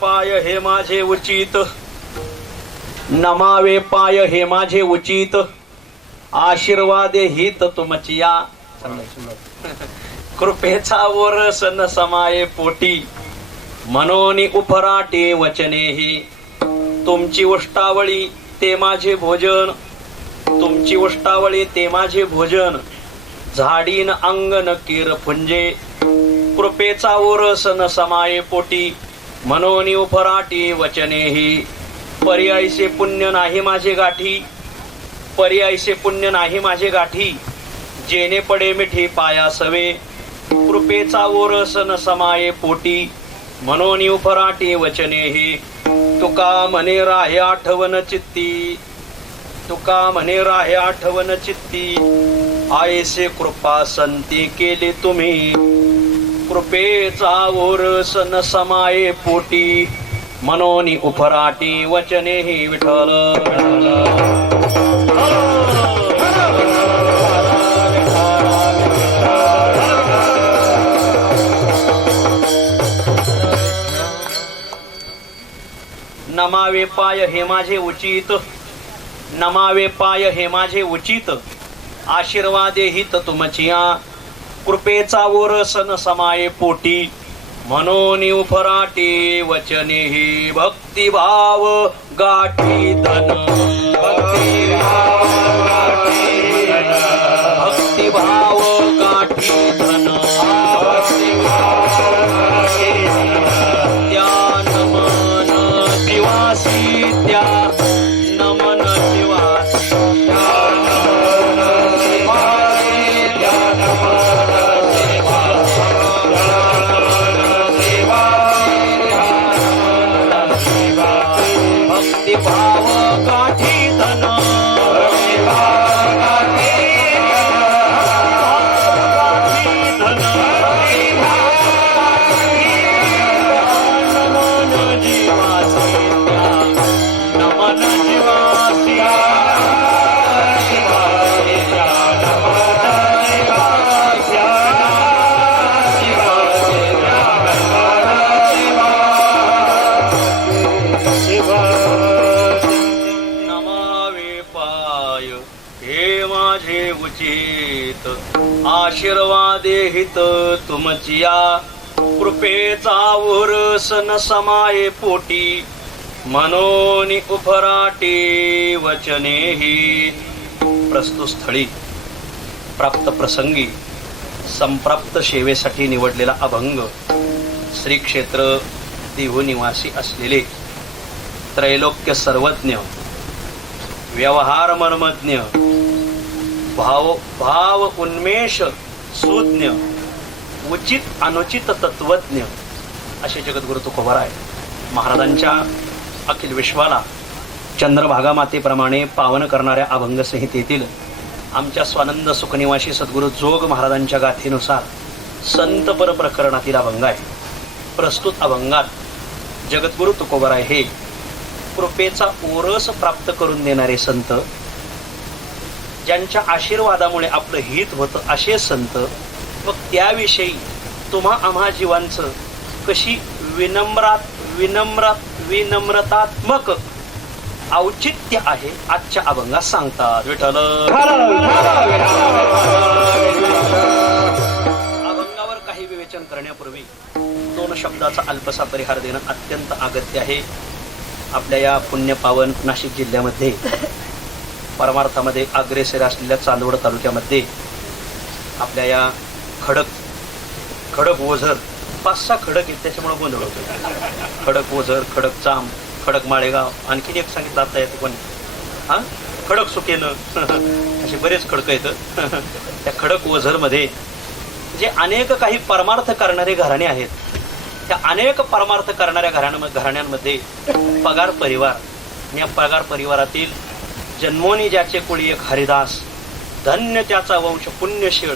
पाय हे माझे उचित, नमावे पाय हे माझे उचित, आशीर्वादे हित तुमचिया, कृपेचा वरस न समाये पोटी, मनोनी उपराटे वचनेही, तुमची उष्टावळी ते माझे भोजन, तुमची उष्टावळी ते माझे भोजन, झाडीन अंगन किर फुंजे, कृपेचा ओरस न समाये पोटी, मनोनी उपराटी वचनेही, पर्यायचे पुण्य नाही माझे गाठी, पर्यायचे पुण्य नाही माझे गाठी, जेने पडे मिठी पायासवे, कृपेचा ओरस न समाये पोटी, मनोनी उपराटी वचनेही, तुका म्हणे राहे आठवण चित्ती, तुका म्हणे राहे आठवण चित्ती, आयसे कृपा संती केली तुम्ही, कृपेचा ओरस न समाये पोटी, मनोनी उपराटी वचनेही विठ्ठल. नमावे पाय हे माझे उचित, नमावे पाय हे माझे उचित, आशीर्वादे हित तुमचिया, कृपेचा ओरस न समाये पोटी, मनोनी उपराटे वचनेही, भक्तिभाव गाठी धन, भक्तिभाव गाठी धन, भक्तिभाव गाठी धन, त्या नमन दिवासी, त्या नमन दिवासी, त्या नमन दिवासी, त्या नमन भक्तिभाव गाठी धन, नमन जीवासी, नमन जीवासी, उचित, आशीर्वादे हित तुमचिया, कृपेचा ओरस न समाये पोटी, मनोनी उपराटे वचनेही. प्रस्तुत स्थळी प्राप्त प्रसंगी संप्राप्त सेवेसाठी निवडलेला अभंग श्री क्षेत्र देहू निवासी असलेले त्रैलोक्य सर्वज्ञ, व्यवहार मर्मज्ञ, भाव उन्मेष सुज्ञ, उचित अनुचित तत्वज्ञ असे जगद्गुरु तुकोबाराय महाराजांच्या अखिल विश्वाला चंद्रभागा मातेप्रमाणे पावन करणाऱ्या अभंग संहितेतील आमच्या स्वानंद सुखनिवासी सद्गुरु जोग महाराजांच्या गाथेनुसार संत पर प्रकरणातील अभंग आहे. प्रस्तुत अभंगात जगद्गुरु तुकोबाराय हे कृपेचा ओरस प्राप्त करून देणारे संत, ज्यांच्या आशीर्वादामुळे आपलं हित होतं असे संत, व त्याविषयी तुम्हा आम्हा जीवांचं कशी विनम्रतात्मक औचित्य आहे आजच्या अभंगात सांगतात. विठ्ठल. अभंगावर काही विवेचन करण्यापूर्वी दोन शब्दाचा अल्पसा परिहार देणं अत्यंत अगत्य आहे. आपल्या या पुण्यपावन नाशिक जिल्ह्यामध्ये परमार्थामध्ये अग्रेसर असलेल्या चांदवड तालुक्यामध्ये आपल्या या खडक ओझर 5-6 खडक आहेत, त्याच्यामुळे गोंधळ होतो. खडक ओझर, खडक चाम, खडक माळेगाव, आणखीन एक सांगितलं आता येते पण खडक सुकेनं असे बरेच खडकं येतं. त्या खडक ओझरमध्ये जे अनेक काही परमार्थ करणारे घराणे आहेत, त्या अनेक परमार्थ करणाऱ्या घराण्यांमध्ये पगार परिवार, या पगार परिवारातील जन्मोनी ज्याचे कुळी एक हरिदास, धन्य त्याचा वंश पुण्यशीळ,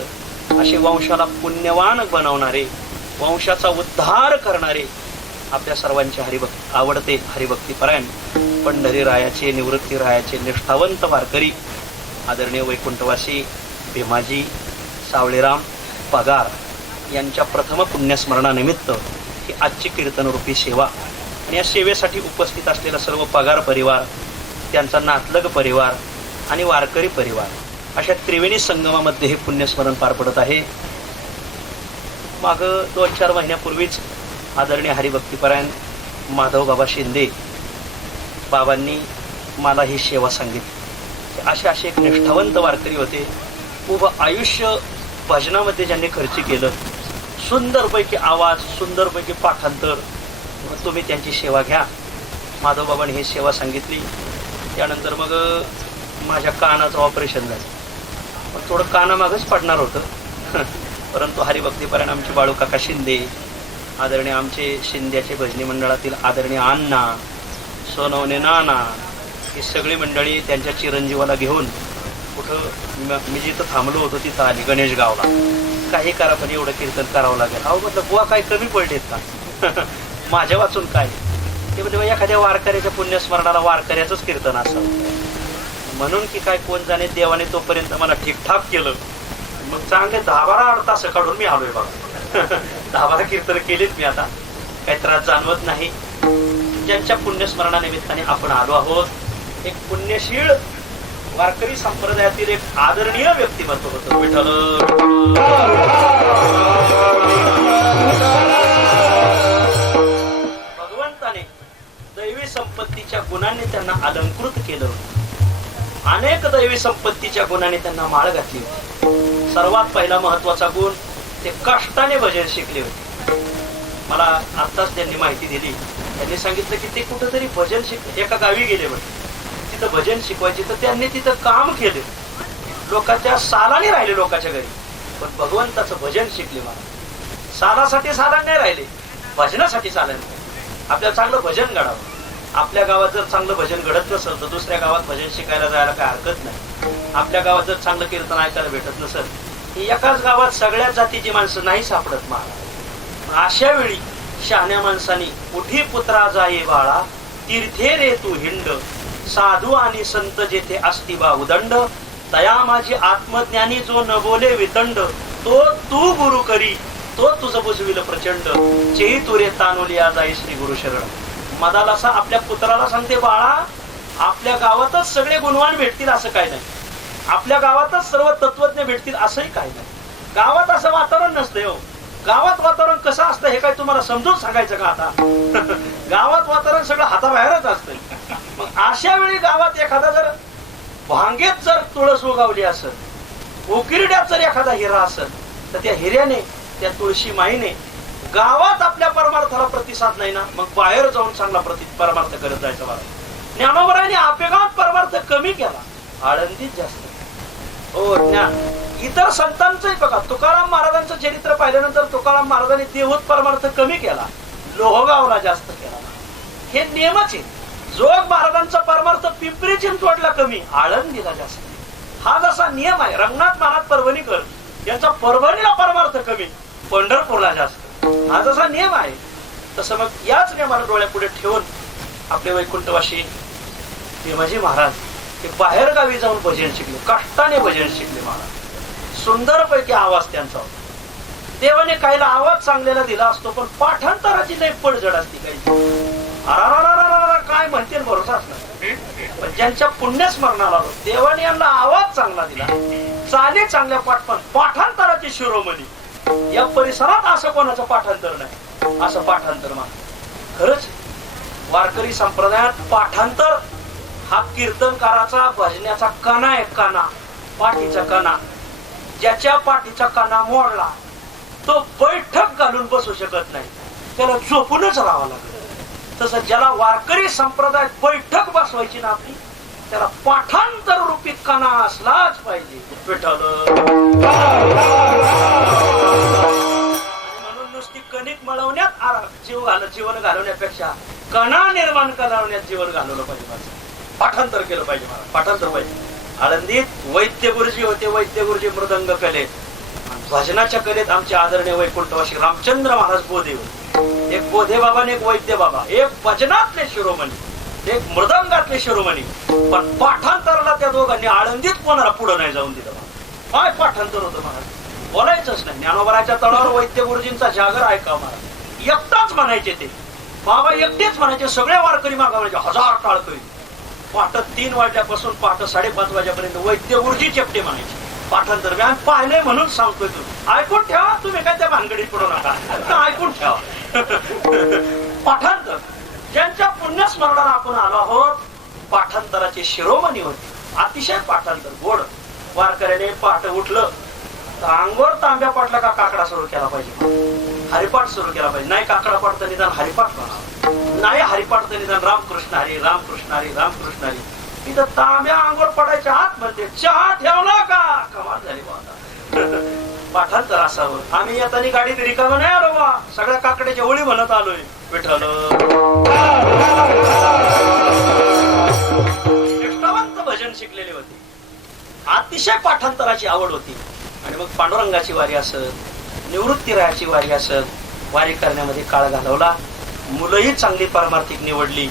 असे वंशाला पुण्यवान बनवणारे, वंशाचा उद्धार करणारे आपल्या सर्वांचे आवडते हरिभक्तीपरायण पंढरीरायाचे निवृत्तीरायाचे निष्ठावंत वारकरी आदरणीय वैकुंठवासी भीमाजी सावळेराम पगार यांच्या प्रथम पुण्यस्मरणानिमित्त ही आजची कीर्तनरूपी सेवा आणि या सेवेसाठी उपस्थित असलेला सर्व पगार परिवार, त्यांचा नातलग परिवार आणि वारकरी परिवार, अशा त्रिवेणी संगमामध्ये हे पुण्यस्मरण पार पडत आहे. मागं 2-4 महिन्यापूर्वीच आदरणीय हरिभक्तीपरायण माधव बाबा शिंदे बाबांनी मला ही सेवा सांगितली. असे एक निष्ठावंत वारकरी होते. उभं आयुष्य भजनामध्ये ज्यांनी खर्च केलं, सुंदरपैकी आवाज, सुंदरपैकी पाठांतर. तुम्ही त्यांची सेवा घ्या. माधव बाबांनी ही सेवा सांगितली. त्यानंतर मग माझ्या कानाचं ऑपरेशन झालं. पण थोडं कानामागच पडणार होतं, परंतु हरिभक्तीपरायण आमचे बाळू काका शिंदे, आदरणीय आमचे शिंद्याचे भजनी मंडळातील आदरणीय अण्णा, सोनवणे नाना, ही सगळी मंडळी त्यांच्या चिरंजीवाला घेऊन कुठं मी जिथं थांबलो होतो तिथं आली, गणेश गावला. काही करा पण एवढं कीर्तन करावं लागेल. अहो म्हटलं बुवा काय कमी पडलेत का? माझ्या वाचून काय? ते म्हणजे एखाद्या वारकऱ्याच्या पुण्यस्मरणाला वारकऱ्याचंच कीर्तन असावं, म्हणून की काय कोण जाणे देवाने तोपर्यंत मला ठीकठाक केलं. मग चांगले 10-12 तास काढून मी आलोय बघा. 10-12 कीर्तन केलीत मी. आता काही त्रास जाणवत नाही. ज्यांच्या पुण्यस्मरणानिमित्ताने आपण आलो आहोत, एक पुण्यशील वारकरी संप्रदायातील एक आदरणीय व्यक्तिमत्व होतं विठ्ठल. भगवंताने दैवी संपत्तीच्या गुणांनी त्यांना अलंकृत केलं. अनेक दैवी संपत्तीच्या गुणांनी त्यांना माळ घातली होती. सर्वात पहिला महत्वाचा गुण, ते कष्टाने भजन शिकले होते. मला आत्ताच त्यांनी माहिती दिली. त्यांनी सांगितलं की ते कुठंतरी भजन शिक, एका गावी गेले होते, तिथं भजन शिकवायचे. तर त्यांनी तिथं काम केले, लोकांच्या सालाने राहिले लोकांच्या घरी, पण भगवंताचं भजन शिकले. मला सालासाठी सालान नाही राहिले, भजनासाठी सालान. आपल्याला चांगलं भजन घडावं. आपल्या गावात जर चांगलं भजन घडत नसेल तर दुसऱ्या गावात भजन शिकायला जायला काय हरकत नाही. आपल्या गावात जर चांगलं कीर्तन ऐकायला भेटत नसेल, एकाच गावात सगळ्या जातीची माणसं नाही सापडत महाराज. अशा वेळी शहाण्या माणसानी, उठी पुत्रा जाये बाळा, तीर्थे रे तू हिंड, साधू आणि संत जेथे असती बा उदंड, तया माझी आत्मज्ञानी जो न बोले वितंड, तो तू गुरु करी, तो तुझ बुजविल प्रचंड, चेही तुरे तानुलिया जाई श्री गुरु शरण. मदालासा आपल्या पुत्राला सांगते, बाळा आपल्या गावातच सगळे गुणवान भेटतील असं काय नाही, आपल्या गावातच सर्व तत्वज्ञ भेटतील असंही काय नाही. गावात असं वातावरण नसतंय हो. गावात वातावरण कसं असतं हे काय तुम्हाला समजून सांगायचं का आता? गावात वातावरण सगळं हाताबाहेरच असतं. मग अशा वेळी गावात एखादा जर भांगेत जर तुळस उगावली असेल, उकिरड्यात जर एखादा हिरा असेल, तर त्या हिऱ्याने, त्या तुळशी माईने गावात आपल्या परमार्थाला प्रतिसाद नाही ना, मग बाहेर जाऊन चांगला परमार्थ करत जायचं. मला ज्ञानोबराने आपेगावात परमार्थ कमी केला, आळंदीत जास्त. हो ज्ञान. इतर संतांचंही बघा, तुकाराम महाराजांचं चरित्र पाहिल्यानंतर तुकाराम महाराजांनी देहूत परमार्थ कमी केला, लोहगावला जास्त केला. हे नियमच आहे. जोग महाराजांचा परमार्थ पिंपरी चिंचवडला कमी, आळंदीला जास्त. हा जसा नियम आहे. रंगनाथ महाराज परभणीकर यांचा परभणीला परमार्थ कमी, पंढरपूरला जास्त. हा जसा नियम आहे, तसं मग याच नियमाला डोळ्यापुढे ठेवून आपले वैकुंठवासी भीमाजी महाराज ते बाहेर गावी जाऊन भजन शिकले, कष्टाने भजन शिकले महाराज. सुंदरपैकी आवाज त्यांचा होता. देवाने काहीला आवाज चांगलेला दिला असतो, पण पाठांतराची लई पडझड असती काही. काय म्हणते भरोसाच नाही. पण ज्यांच्या पुण्यस्मरणाला देवाने यांना आवाज चांगला दिला, चाले चांगल्या पाठपण, पाठांतराची शिरोमणी. या परिसरात असं कोणाचं पाठांतर नाही, असं पाठांतर मान. खरंच वारकरी संप्रदायात पाठांतर हा कीर्तनकाराचा, भजनाचा कणा आहे. कणा, पाठीचा कणा. ज्याच्या पाठीचा कणा मोडला तो बैठक घालून बसू शकत नाही, त्याला झोपूनच राहावं लागेल. तसं ज्याला वारकरी संप्रदायात बैठक बसवायची ना आपली, त्याला पाठांतर रूपी कणा असलाच पाहिजे. म्हणून नुसती कणिक मळवण्यात जीवन घालवण्यापेक्षा कणा निर्माण करण्यात जीवन घालवलं पाहिजे. पाठांतर केलं पाहिजे. मला पाठांतर पाहिजे. आळंदीत वैद्य गुरुजी होते. वैद्य गुरुजी मृदंग कलेत, भजनाच्या कलेत आमचे आदरणीय वैकुंठवासी रामचंद्र महाराज बोधे होते. एक बोधे बाबा आणि एक वैद्य बाबा, एक भजनातले शिरोमणी, एक मृदंगातले शिरोमणी. पण पाठांतराला त्या दोघांनी आळंदीत कोणाला पुढे नाही जाऊन दिलं. काय पाठांतर होतं महाराज, बोलायचंच नाही. ज्ञानोबराच्या तळावर वैद्य गुरुजींचा जागर ऐका महाराज, एकटाच म्हणायचे ते. बाबा एकटेच म्हणायचे, सगळे वारकरी मागा म्हणायचे, 1000 टाळकरी. पहाटे 3 वाजल्यापासून पहाटे 5:30 वाजेपर्यंत वैद्य गुरुजी चेपटे म्हणायचे. पाठांतर मी पाहिलंय म्हणून सांगतोय, तू ऐकून ठेवा, तुम्ही काय त्या भानगडीत पडू नका, ऐकून ठेवा. पाठांतर ज्यांच्या पुण्यस्मरणाला आपण आलो आहोत, पाठांतराचे शिरोमणी होते. अतिशय पाठांतर गोड. वारकऱ्याने पहाटे उठलं तर अंगोर तांब्या पाटला का काकडा सुरू केला पाहिजे, हरिपाठ सुरू केला पाहिजे. नाही काकडा पाठतं निदान हरिपाठ म्हणा, नाही हरिपाठ तर निदान रामकृष्ण हरी रामकृष्ण हरी रामकृष्ण हरी. तिथं तांब्या अंगोर पडायच्या आत म्हणते, चहा ठेवला का, कमाल झाली बाबा. पाठांतर असावं. आम्ही येताना गाडीत रिकामं नाही आलो बा, सगळ्या काकड्याच्या ओळी म्हणत आलोय. विठ्ठल निष्ठावंत भजन शिकलेले होते, अतिशय पाठांतराची आवड होती. आणि मग पांडुरंगाची वारी असत, निवृत्तीरायाची वारी असत, वारी करण्यामध्ये काळ घालवला. मुलंही चांगली पारमार्थिक निवडली.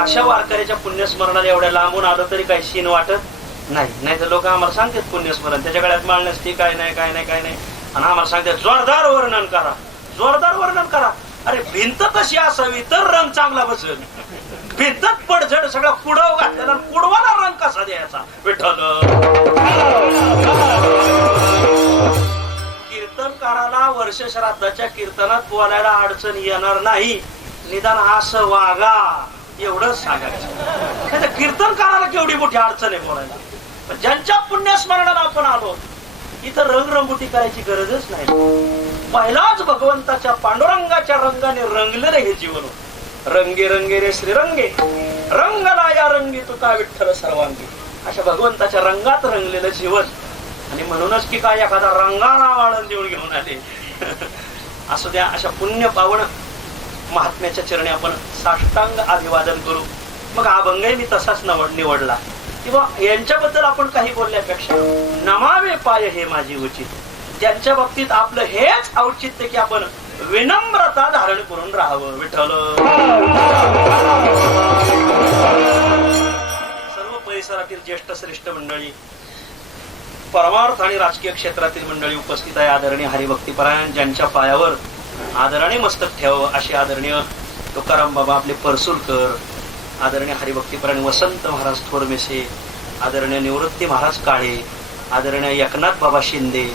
अशा वारकऱ्याच्या पुण्यस्मरणाला एवढ्या लांबून आलं तरी काही शीन वाटत नाही. नाही तर लोक आम्हाला सांगतात पुण्यस्मरण, त्याच्या गळ्यात माळ नसते, काय नाही काय नाही काय नाही, आणि आम्हाला सांगतात जोरदार वर्णन करा, जोरदार वर्णन करा. अरे भिंत कशी असावी तर रंग चांगला बसेल, भिंतच पडझड सगळा कुडव घातलेला, कुडवाला रंग कसा द्यायचा. विठ्ठल कीर्तनकाराला वर्ष श्राद्धाच्या कीर्तनात बोलायला अडचण येणार नाही, निदान असं वागा एवढंच सांगायचं. कीर्तनकाराला केवढी मोठी अडचण आहे बोलायला. पण ज्यांच्या पुण्यस्मरणाला आपण आलो इथं रंगरंगोटी करायची गरजच नाही. पहिलाच भगवंताच्या पांडुरंगाच्या रंगाने रंगलेलं हे जीवन. रंगे रंगे रे श्रीरंगे, रंगला या रंगी तुका विठ्ठल सर्वांगी. अशा भगवंताच्या रंगात रंगलेलं जीवन. आणि म्हणूनच की काय एखादा रंगाला वाळण देऊन घेऊन आले. असू द्या, अशा पुण्य पावन महात्म्याच्या चरणी आपण साष्टांग अभिवादन करू. मग अभंगही मी तसाच निवडला, किंवा यांच्याबद्दल आपण काही बोलण्यापेक्षा नमावे पाय हे माझी उचित. ज्यांच्या बाबतीत आपलं हेच औचित्य की आपण विनम्रता धारण करून राहावं. विठ्ठल सर्व परिसरातील ज्येष्ठ श्रेष्ठ मंडळी, परमार्थ आणि राजकीय क्षेत्रातील मंडळी उपस्थित आहे. आदरणीय हरिभक्तीपरायण, ज्यांच्या पायावर आदराने मस्तक ठेवावं असे आदरणीय तुकाराम बाबा आपले परसुलकर, आदरणीय हरिभक्तीपरायण वसंत महाराज थोरमेसे, आदरणीय निवृत्ती महाराज काळे, आदरणीय एकनाथ बाबा शिंदे,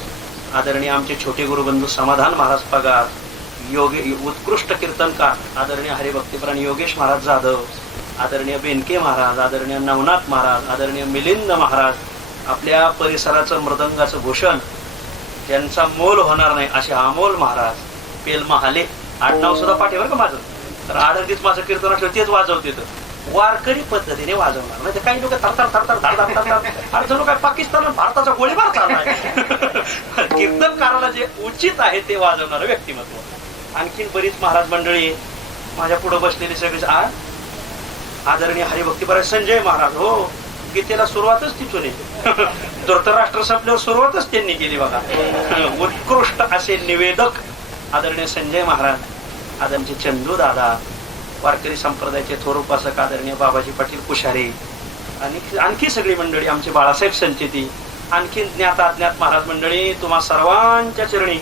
आदरणीय आमचे छोटे गुरुबंधू समाधान महाराज पगार, उत्कृष्ट कीर्तनकार आदरणीय हरिभक्तीपरायण योगेश महाराज जाधव, आदरणीय बेनके महाराज, आदरणीय नवनाथ महाराज, आदरणीय मिलिंद महाराज, आपल्या परिसराचं मृदंगाचं भूषण, त्यांचा मोल होणार नाही असे अमोल महाराज, पेल महाले, आडनाव सुद्धा पाठीवर का माझं, तर आडतीच माझं कीर्तन असलं तेच वाजवते. वारकरी पद्धतीने वाजवणार नाही तर काही लोक थरथर थरथर धाडधाड धाडधाड अर्जुन काय पाकिस्तान भारताचा गोळीबार चाललाय. कीर्तनकाराला जे उचित आहे ते वाजवणार व्यक्तिमत्व. आणखीन बरीच महाराज मंडळी माझ्या पुढे बसलेली सगळेच आदरणीय हरिभक्तीपरायण संजय महाराज, हो गीतेला सुरुवातच तिथून आहे. धृतराष्ट्र संपल्यावर सुरुवातच त्यांनी केली बघा. उत्कृष्ट असे निवेदक आदरणीय संजय महाराज, आदरणीय चंदू दादा, वारकरी संप्रदायाचे थोर उपासक आदरणीय बाबाजी पाटील कुशारे, आणि आणखी सगळी मंडळी, आमचे बाळासाहेब संचेती, आणखी ज्ञात अज्ञात महाराज मंडळी, तुम्हा सर्वांच्या चरणी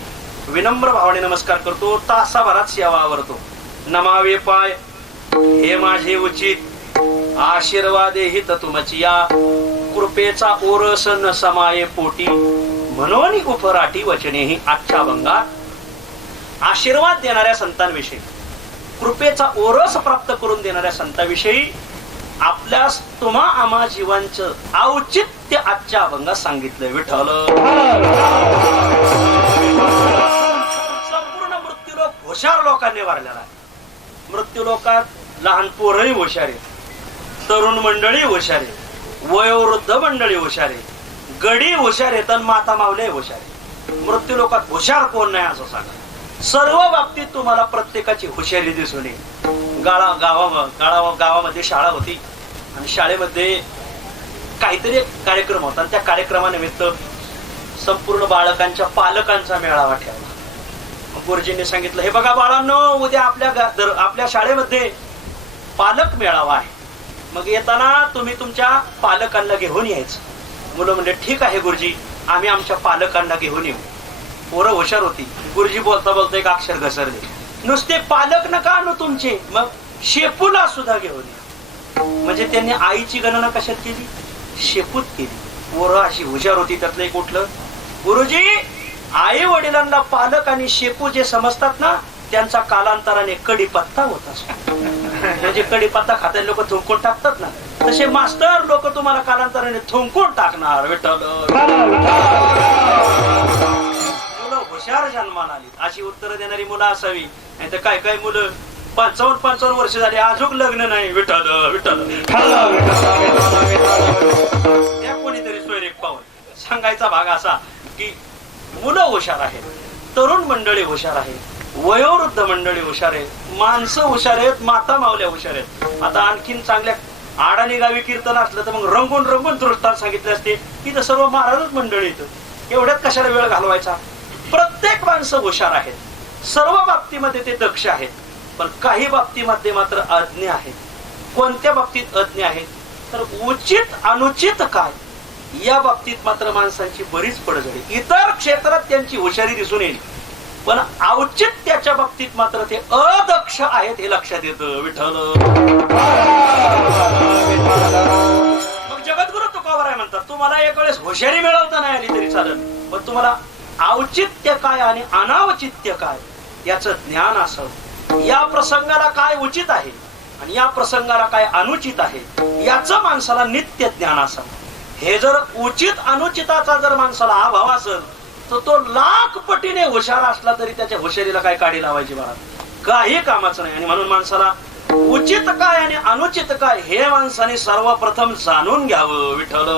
विनम्र भावाने नमस्कार करतो. तासाभरात सेवा आवरतो. नमावे पाय हे माझे उचित, आशीर्वादे हित तुमची या, कृपेचा ओरस न समाये पोटी, म्हणून उपराटी वचनेही आजच्या अभंगात आशीर्वाद देणाऱ्या संतांविषयी, कृपेचा ओरस प्राप्त करून देणाऱ्या संतांविषयी आपल्यास तुम्हा आम्हा जीवांचं औचित्य आजच्या अभंगात सांगितलंय. विठ्ठल संपूर्ण मृत्यूलोक हुशार लोकांनी वारलेला आहे. मृत्यूलोकात लहान पोरही हुशार आहे, तरुण मंडळी हुशार आहे, वयोवृद्ध मंडळी हुशार आहे, गडी हुशार आहेत आणि माता मावले हुशार आहे. मृत्यूलोकात हुशार कोण नाही असं सांगा. सर्व बाबतीत तुम्हाला प्रत्येकाची हुशारी दिसून येईल. गावामध्ये शाळा होती आणि शाळेमध्ये काहीतरी कार्यक्रम होता आणि त्या कार्यक्रमानिमित्त संपूर्ण बालकांच्या पालकांचा मेळावा ठेवला. गुरुजींनी सांगितलं, हे बघा बाळांनो, उद्या आपल्या शाळेमध्ये पालक मेळावा आहे, मग येताना तुम्ही तुमच्या पालकांना घेऊन यायचं. मुलं म्हणजे ठीक आहे गुरुजी, आम्ही आमच्या पालकांना घेऊन येऊ. पोरं हुशार होती. गुरुजी बोलता बोलता एक अक्षर घसरले, नुसते पालक नका आणू तुमचे, मग शेपूला सुद्धा घेऊन या. म्हणजे त्यांनी आईची गणना कशात केली? शेपूत केली. पोरं अशी हुशार होती. त्यातलं एक उठलं, गुरुजी आई वडिलांना पालक आणि शेपू जे समजतात ना, त्यांचा कालांतराने कडीपत्ता होत असतो. म्हणजे कडीपत्ता खात्या लोक थुंकून टाकतात ना, तसे मास्टर लोक तुम्हाला कालांतराने थुंकून टाकणार. विठ्ठल, मुलं हुशार जन्माला आली अशी उत्तर देणारी मुलं असावी. नाही तर काय काय मुलं 55 वर्ष झाली अजून लग्न नाही. विठ्ठल विठ्ठल, त्या कोणीतरी सोयरेक पाहून सांगायचा भाग असा की मुलं हुशार आहेत, तरुण मंडळी हुशार आहेत, वयोवृद्ध मंडळी हुशार आहेत, माणसं हुशार आहेत, माता मावल्या हुशार आहेत. आता आणखीन चांगल्या आडाणी गावी कीर्तन असलं तर मग रंगून रंगून दृष्टांत सांगितले असते की तर सर्व महाराजच मंडळी येतं. एवढ्यात कशाला वेळ घालवायचा? प्रत्येक माणसं हुशार आहेत, सर्व बाबतीमध्ये ते दक्ष आहेत, पण काही बाबतीमध्ये मात्र अज्ञ आहेत. कोणत्या बाबतीत अज्ञ आहेत? तर उचित अनुचित काय या बाबतीत मात्र माणसांची बरीच पडझड. इतर क्षेत्रात त्यांची हुशारी दिसून येईल, पण औचित्याच्या बाबतीत मात्र ते अदक्ष आहेत हे लक्षात येतं. विठ्ठल, मग जगद्गुरु तुकोबाराय म्हणतात, तुम्हाला एक वेळेस हुशारी मिळवता नाही आली तरी चालेल, पण तुम्हाला औचित्य काय आणि अनावचित्य काय याचं ज्ञान असावं. या प्रसंगाला काय उचित आहे आणि या प्रसंगाला काय अनुचित आहे याचं माणसाला नित्य ज्ञान असावं. हे जर उचित अनुचिताचा जर माणसाला अभाव असेल तर तो लाख पटीने हुशार असला तरी त्याच्या हुशारीला काय काढी लावायची बघा, काही कामाचं नाही. आणि म्हणून माणसाला उचित काय आणि अनुचित काय हे माणसाने सर्वप्रथम जाणून घ्यावं. विठ्ठल,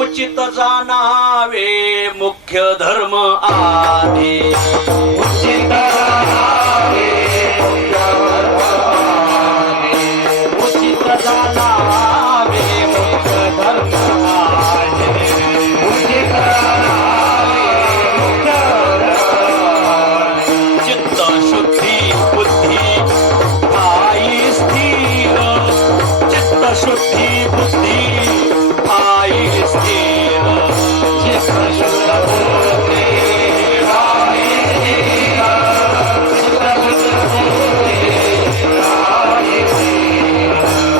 उचित जाणावे मुख्य धर्म आधी, उचित जाणावे उचित जाणावे मुख्य धर्म आधी, उचित चित्त शुद्धी बुद्धी आई स्थिर, चित्त शुद्धी बुद्धी आई स्थिर, चित्त शुद्ध बुद्धी आई स्थिर, चित्त शुद्ध बुद्धी आई स्थिर,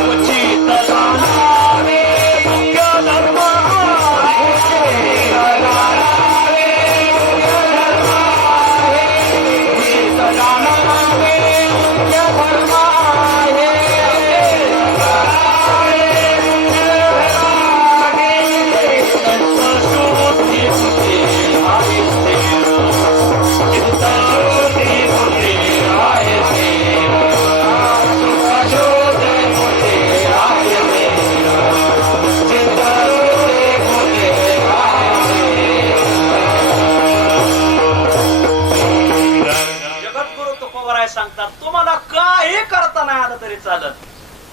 उचित जाणावे मुख्य धर्म आहे, उचित जाणावे मुख्य धर्म आहे, उचित जाणावे मुख्य धर्म आहे, सांगतात तुम्हाला काही करता नाही आलं तरी चालत,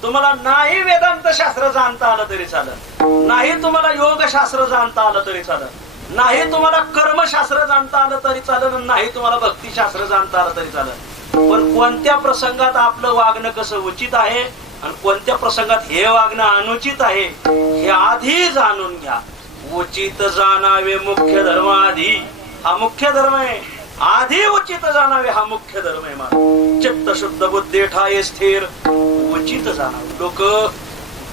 तुम्हाला नाही वेदांत शास्त्र जाणता आलं तरी चालत, नाही तुम्हाला योग शास्त्र जाणता आलं तरी चालत, नाही तुम्हाला कर्मशास्त्र जाणता आलं तरी चालत, नाही तुम्हाला भक्तिशास्त्र जाणता आलं तरी चालत, पण कोणत्या प्रसंगात आपलं वागणं कसं उचित आहे आणि कोणत्या प्रसंगात हे वागणं अनुचित आहे हे आधी जाणून घ्या. उचित जाणावे मुख्य धर्म आधी, हा मुख्य धर्म आहे. आधी उचित जाणावे हा मुख्य धर्म आहे. मला चित्त शुद्ध बुद्धी ठाये स्थिर, उचित जाणावे. लोक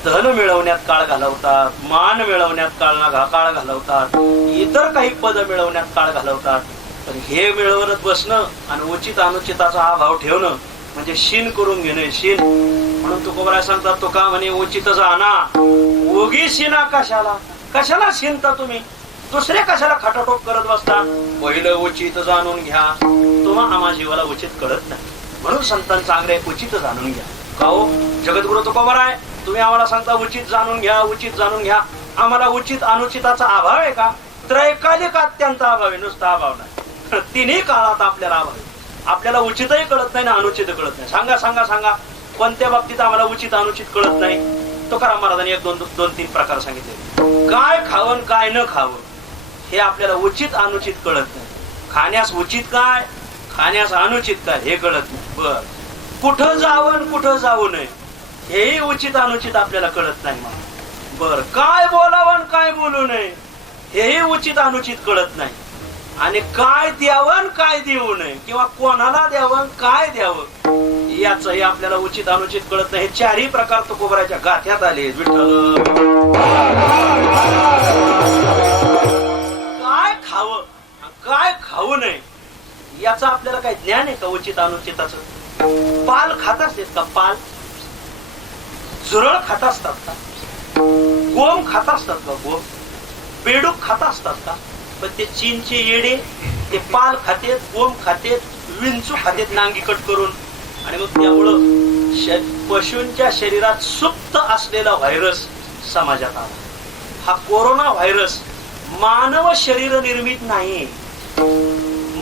धन मिळवण्यात काळ घालवतात, मान मिळवण्यात काळ घालवतात, इतर काही पद मिळवण्यात काळ घालवतात, पण हे मिळवत बसणं आणि उचित अनुचिताचा हा भाव ठेवणं म्हणजे शीन करून घेणं. शीन म्हणून तुकोबाराय सांगतात, तो का म्हणे उचित जाणा उगी शिना कशाला, कशाला शिनता तुम्ही, दुसरे कशाला खटाटोप करत बसता, पहिलं उचित जाणून घ्या. तुम्हा आम्हा जीवाला उचित कळत नाही म्हणून संतांचं सांगणे उचित जाणून घ्या. का हो जगद्गुरु तुकोबाराय, तुम्ही आम्हाला सांगता उचित जाणून घ्या, उचित जाणून घ्या. आम्हाला उचित अनुचिताचा अभाव आहे का? त्रैकालिक अत्यंत अभाव आहे, नुसता अभाव नाही, तिन्ही काळात आपल्याला अभाव आहे. आपल्याला उचितही कळत नाही ना अनुचित कळत नाही. सांगा सांगा सांगा कोणत्या बाबतीत आम्हाला उचित अनुचित कळत नाही? तुकाराम महाराजांनी एक दोन तीन प्रकार सांगितले. काय खावं काय न खावं हे आपल्याला उचित अनुचित कळत नाही. खाण्यास उचित काय, खाण्यास अनुचित काय हे कळत नाही. बर, कुठं जावं कुठं जाऊ नये हेही उचित अनुचित आपल्याला कळत नाही. बर, काय बोलावं काय बोलू नये हेही उचित अनुचित कळत नाही. आणि काय द्यावं काय देऊ नये किंवा कोणाला द्यावं काय द्यावं याचंही आपल्याला उचित अनुचित कळत नाही. हे चारही प्रकार तुकोबराच्या गाथ्यात आले. विठ्ठल काय खावं काय खाऊ नये याचं आपल्याला काय ज्ञान आहे का उचित अनुचिताचं? पाल खात असतात का? पाल झुरळ खात असतात का? गोम खात असतात का? गोम बेडूक खात असतात का? पण ते चीनचे येडे ते पाल खातेत, गोम खातेत, विंचू खातेत नांगी कट करून. आणि मग त्यामुळं पशूंच्या शरीरात सुप्त असलेला व्हायरस समाजात आला. हा कोरोना व्हायरस मानव शरीर निर्मित नाही.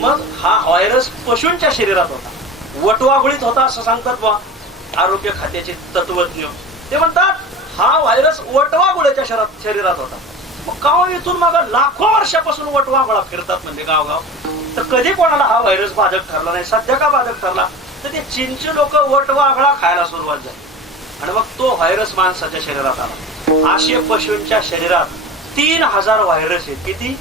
मग हा व्हायरस पशूंच्या शरीरात होता, वटवाघुळीत होता असं सांगतात बा आरोग्य खात्याचे तत्वज्ञ. ते म्हणतात हा व्हायरस वटवाघुळ्याच्या शरीरात होता. मग गाव इथून मग लाखो वर्षापासून वटवाघुळा फिरतात म्हणजे गावगाव. तर कधी कोणाला हा व्हायरस बाधक ठरला नाही. सध्या का बाधक ठरला तर ते चीनचे लोक वटवाघळा खायला सुरुवात झाली आणि मग तो व्हायरस माणसाच्या शरीरात आला. असे पशूंच्या शरीरात 3000 व्हायरस आहेत. किती?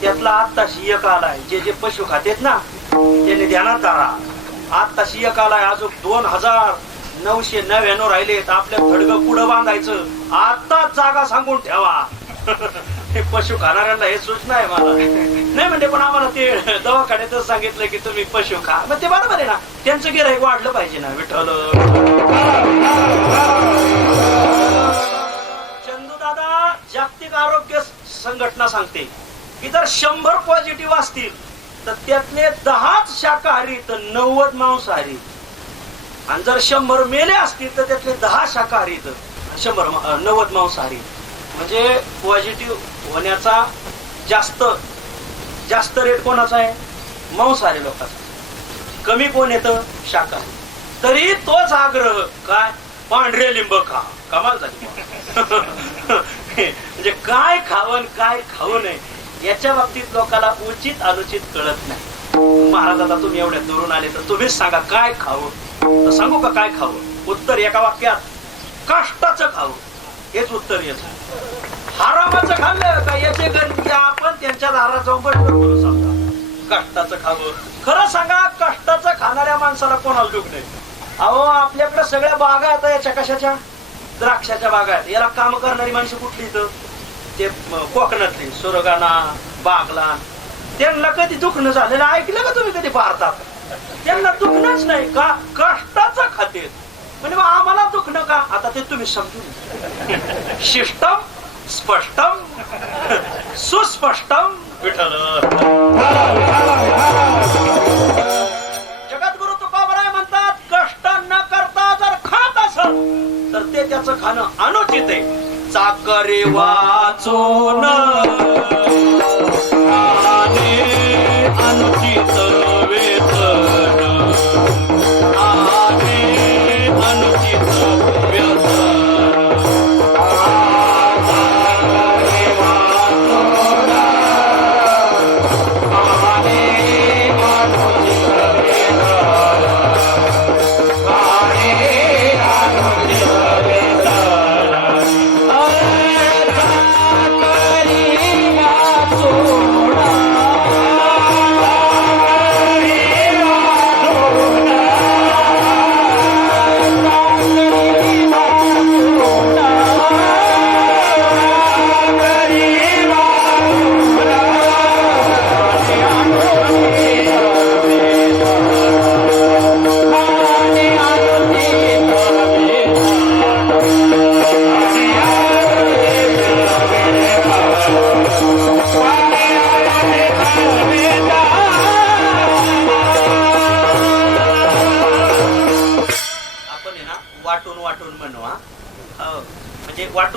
त्यातला आत्ताशी एक आलाय. जे जे पशु खातेत ना त्यांनी ध्यानात धरा. आत्ताशी एक आलाय. अजून 2999 राहिलेत. आपल्या खडगं पुढं बांधायचं. आत्ताच जागा सांगून ठेवा. हे पशु खाणाऱ्यांना हे सूचना आहे मला. नाही म्हणजे पण आम्हाला ते दवाखान्यातच सांगितलं की तुम्ही पशु खा. मग ते बरोबर आहे ना. त्यांचं गिऱ्हाईक वाढलं पाहिजे ना. विठ्ठल चंदूदादा जागतिक आरोग्य संघटना सांगते की जर 100 पॉझिटिव्ह असतील तर त्यातले 10च शाकाहारी तर 90 मांसाहारी. आणि जर 100 मेले असतील तर त्यातले 10 शाकाहारी तर 90 मांसाहारी. म्हणजे पॉझिटिव्ह होण्याचा जास्त रेट कोणाचा आहे? मांसाहारी लोकांचा. कमी कोण येतं? शाकाहारी. तरी तोच आग्रह काय? पांढरे लिंब खा. कमाल झाली. म्हणजे काय खावं काय खाऊ नये याच्या बाबतीत लोकांना उचित अनुचित कळत नाही. महाराज आता तुम्ही एवढ्या दुरून आले तर तुम्हीच सांगा काय खावं. तर सांगू का काय खावं? उत्तर एका वाक्यात कष्टाचं खावं हेच उत्तर येतं. हरामाचं खाल्लं का याचे गणती आपण त्यांच्या दारात जाऊन बसलो सांगा कष्टाचं खावं. खरं सांगा कष्टाचं खाणाऱ्या माणसाला कोणाला दुःख नाही. अहो आपल्याकडे सगळ्या बागा आता याच्या कशाच्या? द्राक्षाच्या बागा आहेत. याला काम करणारी माणसं कुठली तर ते कोकणातली सुरगाणा बागला. त्यांना कधी दुखणं झालेलं ऐकलं का तुम्ही कधी भारतात? त्यांना दुखणंच नाही का? कष्टाचं खाते. म्हणजे आम्हाला दुखणं का? आता ते तुम्ही समजून. शिष्टम स्पष्टम सुस्पष्टम. विठ्ठल जगद्गुरु तुकोबराय म्हणतात कष्ट न करता जर खात असेल तर ते त्याचं खाणं अनुचित आहे. चाकरी वाचून अनुचित वेतन अनुचित व्यसन.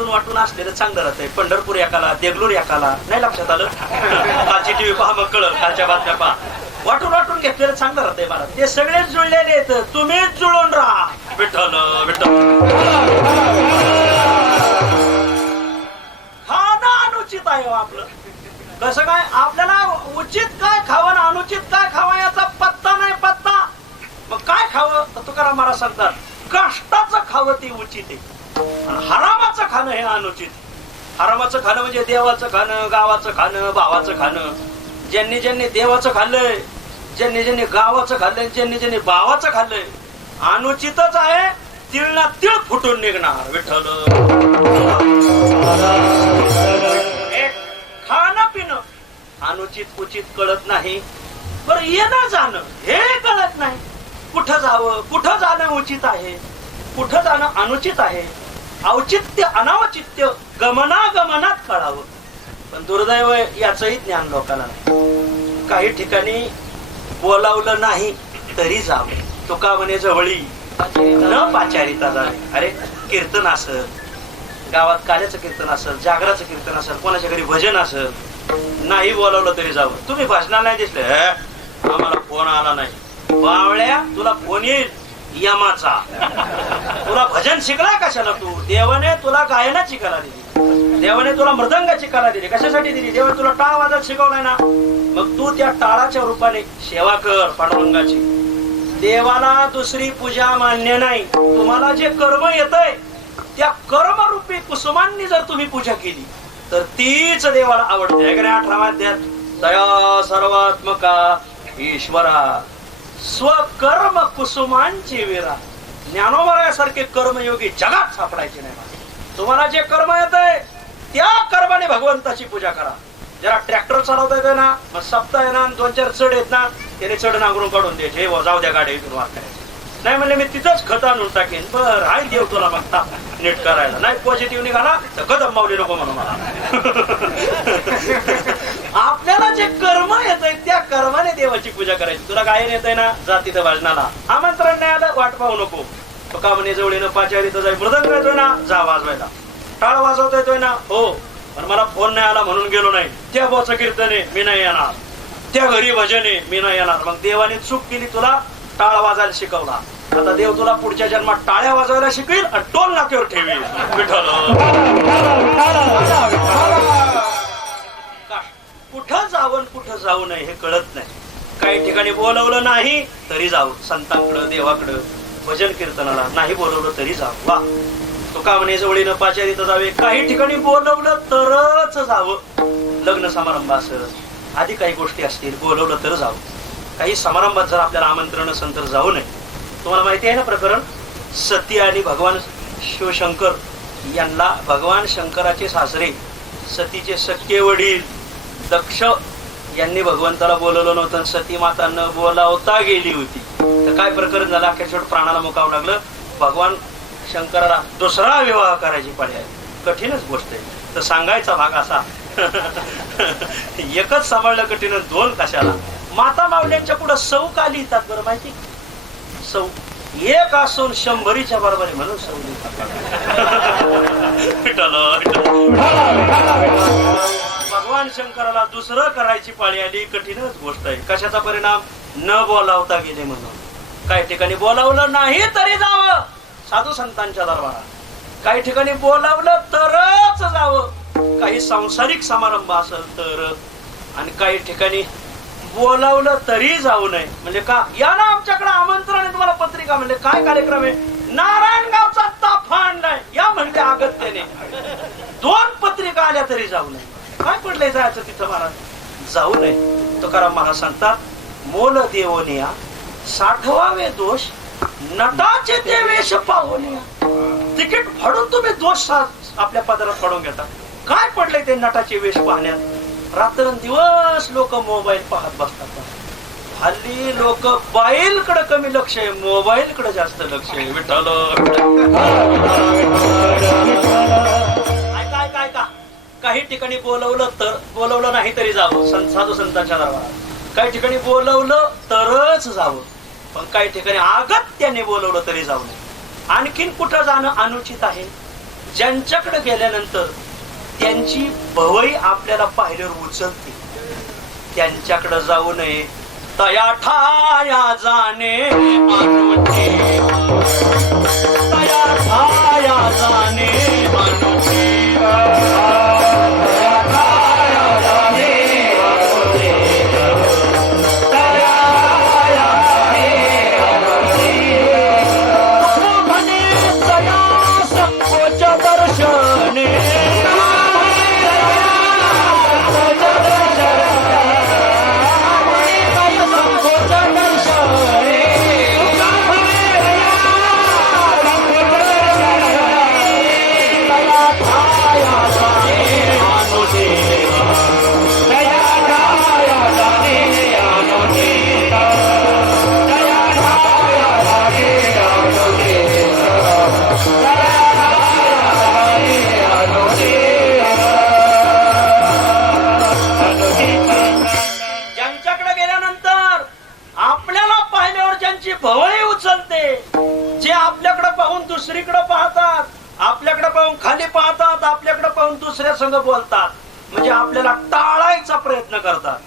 वाटून असलेलं चांगलं राहतंय. पंढरपूर एकाला देगलूर एकाला नाही लक्षात आलं. कालची टीव्ही पहा मग कळलं. कालच्या बातम्या पहा. वाटून घेतलेलं चांगलं राहतंय. मला ते सगळेच जुळलेले आहेत. तुम्हीच जुळून राहा. विठ्ठल विठ्ठल. खाणं अनुचित आहे आपलं. कसं काय? आपल्याला उचित काय खावं ना अनुचित काय खावं याचा पत्ता नाही. पत्ता मग काय खावं तर तुकाराम महाराज सांगतात कष्टाचं खावं ते उचित आहे. हरामाचं खाणं हे अनुचित. हरामाचं खाणं म्हणजे देवाचं खाणं, गावाचं खाणं, भावाचं खाणं. ज्यांनी ज्यांनी देवाचं खाल्लंय, ज्यांनी ज्यांनी गावाचं खाल्लंय, ज्यांनी ज्यांनी भावाचं खाल्लंय, अनुचितच आहे. तिळना तिळ फुटून निघणार. विठ्ठल खाणं पिणं अनुचित उचित कळत नाही, बरं येणं जाणं हे कळत नाही. कुठं जावं, कुठं जाणं उचित आहे, कुठं जाणं अनुचित आहे. औचित्य अनावचित्य गमनागमनात कळावं. पण दुर्दैव याचंही ज्ञान लोकांना नाही. काही ठिकाणी बोलावलं नाही तरी जावं. तुका म्हणे जवळी न पाचारिता जावे. अरे कीर्तन असेल, गावात काल्याचं कीर्तन असेल, जागराचं कीर्तन असेल, कोणाच्या घरी भजन असेल, नाही बोलावलं तरी जावं. तुम्ही भजनाला नाही दिसले, आम्हाला फोन आला नाही. बावळ्या, तुला फोन येईल यमाचा. तुला भजन शिकलाय कशाला तू? देवाने तुला गायनाची कला दिली, देवाने तुला मृदंगाची कला दिली. कशासाठी दिली? देवाने तुला टाळ वाजत शिकवलाय ना. मग तू त्या टाळाच्या रूपाने सेवा कर पांडुरंगाची. देवाला दुसरी पूजा मान्य नाही. तुम्हाला जे कर्म येतंय त्या कर्मरूपी कुसुमांनी जर तुम्ही पूजा केली तर तीच देवाला आवडते. 18 अध्यायात दया सर्वात्मका ईश्वरा स्वकर्म कुसुमांची विरा. ज्ञानोबरायासारखे कर्मयोगी जगात सापडायचे नाही. तुम्हाला जे कर्म येतंय त्या कर्माने भगवंताची पूजा करा. जरा ट्रॅक्टर चालवता येतोय ना, मग सप्ताह आहे ना, 2-4 चढ येत ना, त्याने चढ नांगरून काढून द्यायचे. जाऊ द्या गाडी इथून वाट करायची नाही म्हणले मी तिथंच खत आणून टाकेन. बर आहे देव तुला बघता नीट करायला. नाही पॉझिटिव्ह निघाला तर कदम मावली नको म्हणून मला. आपल्याला जे कर्म येतंय त्या कर्माने देवाची पूजा करायची. तुला गायन येतंय ना, जा तिथं भजनाला. आमंत्रण नाही आलं वाट पाहू नको. तुका म्हणे जवळीनं पाचारीत जाय. मृदंग येतोय ना, जा वाजवायला. टाळ वाजवता येतोय ना, हो, पण मला फोन नाही आला म्हणून गेलो नाही. त्या बोचं कीर्तन आहे मी नाही येणार, त्या घरी भजन आहे मी नाही येणार. मग देवाने चूक केली, तुला टाळ वाजायला शिकवला. आता देव तुला पुढच्या जन्मात टाळ्या वाजवायला शिकवेल आणि टोल नाक्यावर ठेवील. कुठं जावं कुठं जाऊ नये हे कळत नाही. काही ठिकाणी बोलवलं नाही तरी जावं. संतांकडं, देवाकडं, भजन कीर्तनाला. नाही बोलवलं तरी जावं. वा, तुका म्हणे जवळीनं पाचारीत जावे. काही ठिकाणी बोलवलं तरच जावं. लग्न समारंभ असेल, आधी काही गोष्टी असतील, बोलवलं तर जावं. काही समारंभात जर आपल्याला आमंत्रण असेल तर जाऊ नये. तुम्हाला माहिती आहे ना प्रकरण, सती आणि भगवान शिवशंकर यांना भगवान शंकराचे सासरे सतीचे सख्खे वडील दक्ष यांनी भगवंताला बोलवलं नव्हतं. सती माता न बोलावता गेली होती. तर काय प्रकरण झालं, अखेर शेवट प्राणाला मुकावं लागलं. भगवान शंकराला दुसरा विवाह करायची पाळी आली. कठीणच गोष्ट आहे. तर सांगायचा भाग असा, एकच सांभाळलं कठीण, 2 कशाला. माता मावल्यांच्या पुढे सौ का लिहितात बरं माहिती? सौ एक असून 100च्या बरोबर म्हणून सौ लिहितात. भगवान शंकराला दुसरं करायची पाळी आली. कठीणच गोष्ट आहे. कशाचा परिणाम? न बोलावता गेले म्हणून. काही ठिकाणी बोलावलं नाही तरी जावं साधू संतांच्या दरबारात. काही ठिकाणी बोलावलं तरच जावं. काही सांसारिक समारंभ असेल तर. आणि काही ठिकाणी बोलावलं तरी जाऊ नये. म्हणजे का? या ना आमच्याकडे आमंत्रण आहे, तुम्हाला पत्रिका. म्हणजे काय कार्यक्रम आहे? नारायणगावचा ताफा आणलाय या म्हणते अगत्याने. 2 पत्रिका आल्या तरी जाऊ नये. काय पडलंय जायचं तिथं महाराज? जाऊ नये. तुकाराम महाराज सांगतात, मोल देवोनिया 60वावे दोष नटाचे ते वेश पाहुनिया. तिकीट फाडून तुम्ही दोष आपल्या पदरात फाडून घेता. काय पडलंय ते नटाचे वेश पाहण्यात? रात्रंदिवस लोक मोबाईल पाहत बसतात. हल्ली लोक बाईल कडे कमी लक्ष आहे, मोबाईल कडे जास्त लक्ष आहे. विठ्ठल ऐका, काही ठिकाणी बोलवलं नाही तरी जावं साधू संतांच्या दरबारात. काही ठिकाणी बोलवलं तरच जावं. पण काही ठिकाणी अगत्याने बोलवलं तरी जाऊ नये. आणखीन कुठं जाणं अनुचित आहे? ज्यांच्याकडे गेल्यानंतर त्यांची भवई आपल्याला पाहिल्यावर उचलते त्यांच्याकडे जाऊ नये. तया ठाया जाणे अनुचित, तया ठाया जाणे अनुचित, तया ठाया जाणे अनुचित, तया ठाया जाणे अनुचित. म्हणे तया संकोच दर्शने जे आपल्याकडे पाहून दुसरीकडे पाहतात, आपल्याकडे पाहून खाली पाहतात, आपल्याकडे पाहून दुसऱ्या संग बोलतात, म्हणजे आपल्याला टाळायचा प्रयत्न करतात.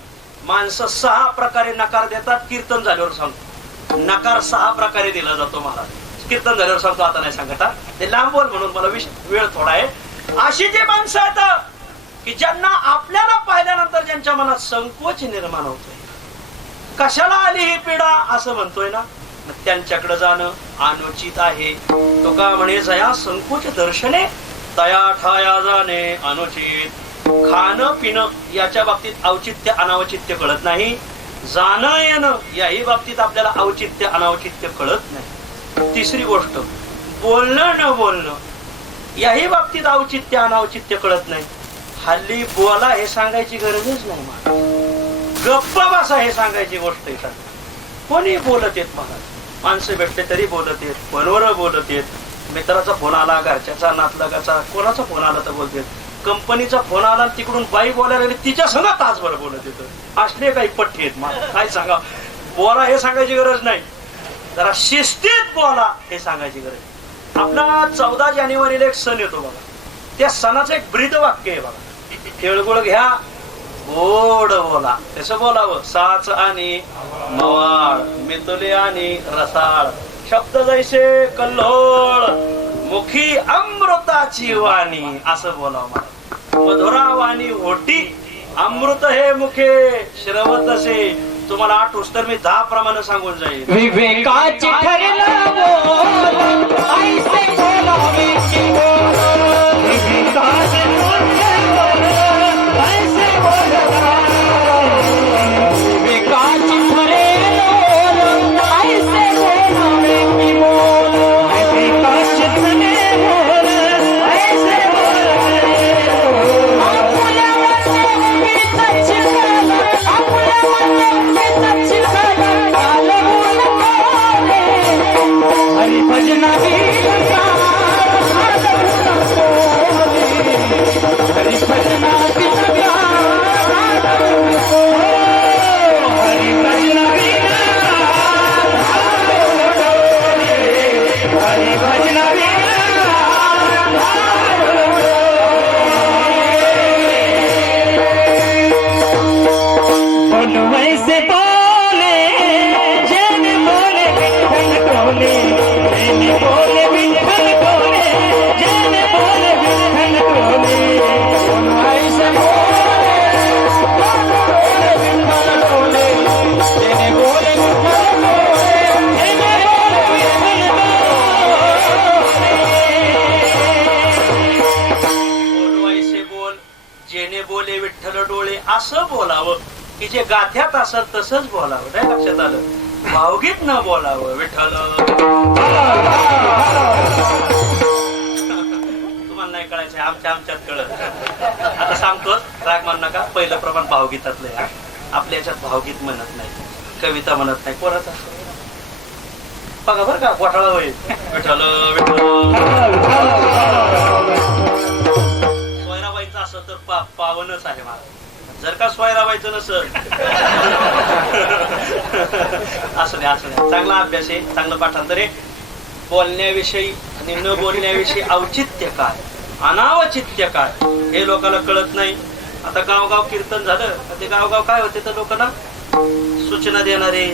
माणसं 6 प्रकारे नकार देतात. कीर्तन झाल्यावर सांगतो नकार 6 प्रकारे दिला जातो. मला कीर्तन झाल्यावर सांगतो, आता नाही सांगत, ते लांब बोल म्हणून मला वेळ थोडा आहे. अशी जी माणसं आहेत की ज्यांना आपल्याला पाहिल्यानंतर ज्यांच्या मनात संकोच निर्माण होतोय, कशाला आली ही पिढा असं म्हणतोय ना, त्यांच्याकडे जाणं अनुचित आहे. तो का म्हणे, जया संकोच दर्शने तया ठाया जाणे अनुचित. खाणं पिणं याच्या बाबतीत औचित्य अनावचित्य कळत नाही. जाणं येणं याही बाबतीत आपल्याला औचित्य अनावचित्य कळत नाही. तिसरी गोष्ट, बोलणं न बोलणं याही बाबतीत औचित्य अनावचित्य कळत नाही. हल्ली बोला हे सांगायची गरजच नाही. मला गप्प बसा हे सांगायची गोष्ट आहे. कोणी बोलत येत, मला माणसं भेटले तरी बोलत येत, फोनवर बोलत येत. मित्राचा फोन आला, घरच्याचा, नातलगाचा, कोणाचा फोन आला तर बोलत. कंपनीचा फोन आला, तिकडून बाई बोलायला लागली, तिच्या संग तासभर बोलत येत. असले काही पठ्ठे आहेत. मला काय सांगा, बोला हे सांगायची गरज नाही, जरा शिस्तीत बोला हे सांगायची गरज. आपला 14 जानेवारीला एक सण येतो बघा. त्या सणाचं एक ब्रीद वाक्य आहे बघा, तिळगुळ घ्या गोड बोला. कसं बोलावं, साच आणि मवाळ, मितुले आणि रसाळ, शब्द जैसे कल्लोळ, मुखी अमृताची वाणी असं बोलावं. मला मधुरा वाणी होटी, अमृत हे मुखे श्रवतसे. तुम्हाला आठवस तर मी 10 प्रमाणे सांगून जाईल. विवेकाची ठरला बोल, ऐसे बोलावे की बोल. विवेकाची ठरला बोल, ऐसे बोलावे. विवेकाची ठरला बोल, ऐसे बोलावे की बोल. विवेकाची ठरला बोल, ऐसे बोलावे. आपल्या वचनाची काल, आपल्या वचनाची काल हरि भजना हरि भजना हरि भजना बोलो वैसे बोले जन बोले विठल बोले, जन बोले विठल बोले, जन बोले विठल बोले. बोलो ऐसे बोले विठल बोले, जन बोले विठल बोले, जन बोले विठल बोल वैसे बोल, जेने बोले विठ्ठल डोळे असं बोलावं की जे गाथ्यात असेल तसंच बोलावं. नाही लक्षात आलं, भावगीत न बोलावं. विठ्ठल तुम्हाला नाही कळायचं, आमच्यात कळत. आता सांगतो, राग मान नका. पहिलं प्रमाण भावगीतातलं आहे. आपल्या याच्यात भावगीत म्हणत नाही, कविता म्हणत नाही. कोणाचा बघा बरं का, घोटाळा होईल. विठ्ठल विठ्ठल सोयराबाईंचं असं तर पावनच आहे मला. जर का सोयराबाईचं नसल असं नाही. चांगला अभ्यास आहे, चांगलं पाठांतर आहे. बोलण्याविषयी आणि न बोलण्याविषयी औचित्य काय, अनावचित्य काय हे लोकांना कळत नाही. आता गावगाव कीर्तन झालं, ते गावगाव काय होते तर लोकांना सूचना देणारे,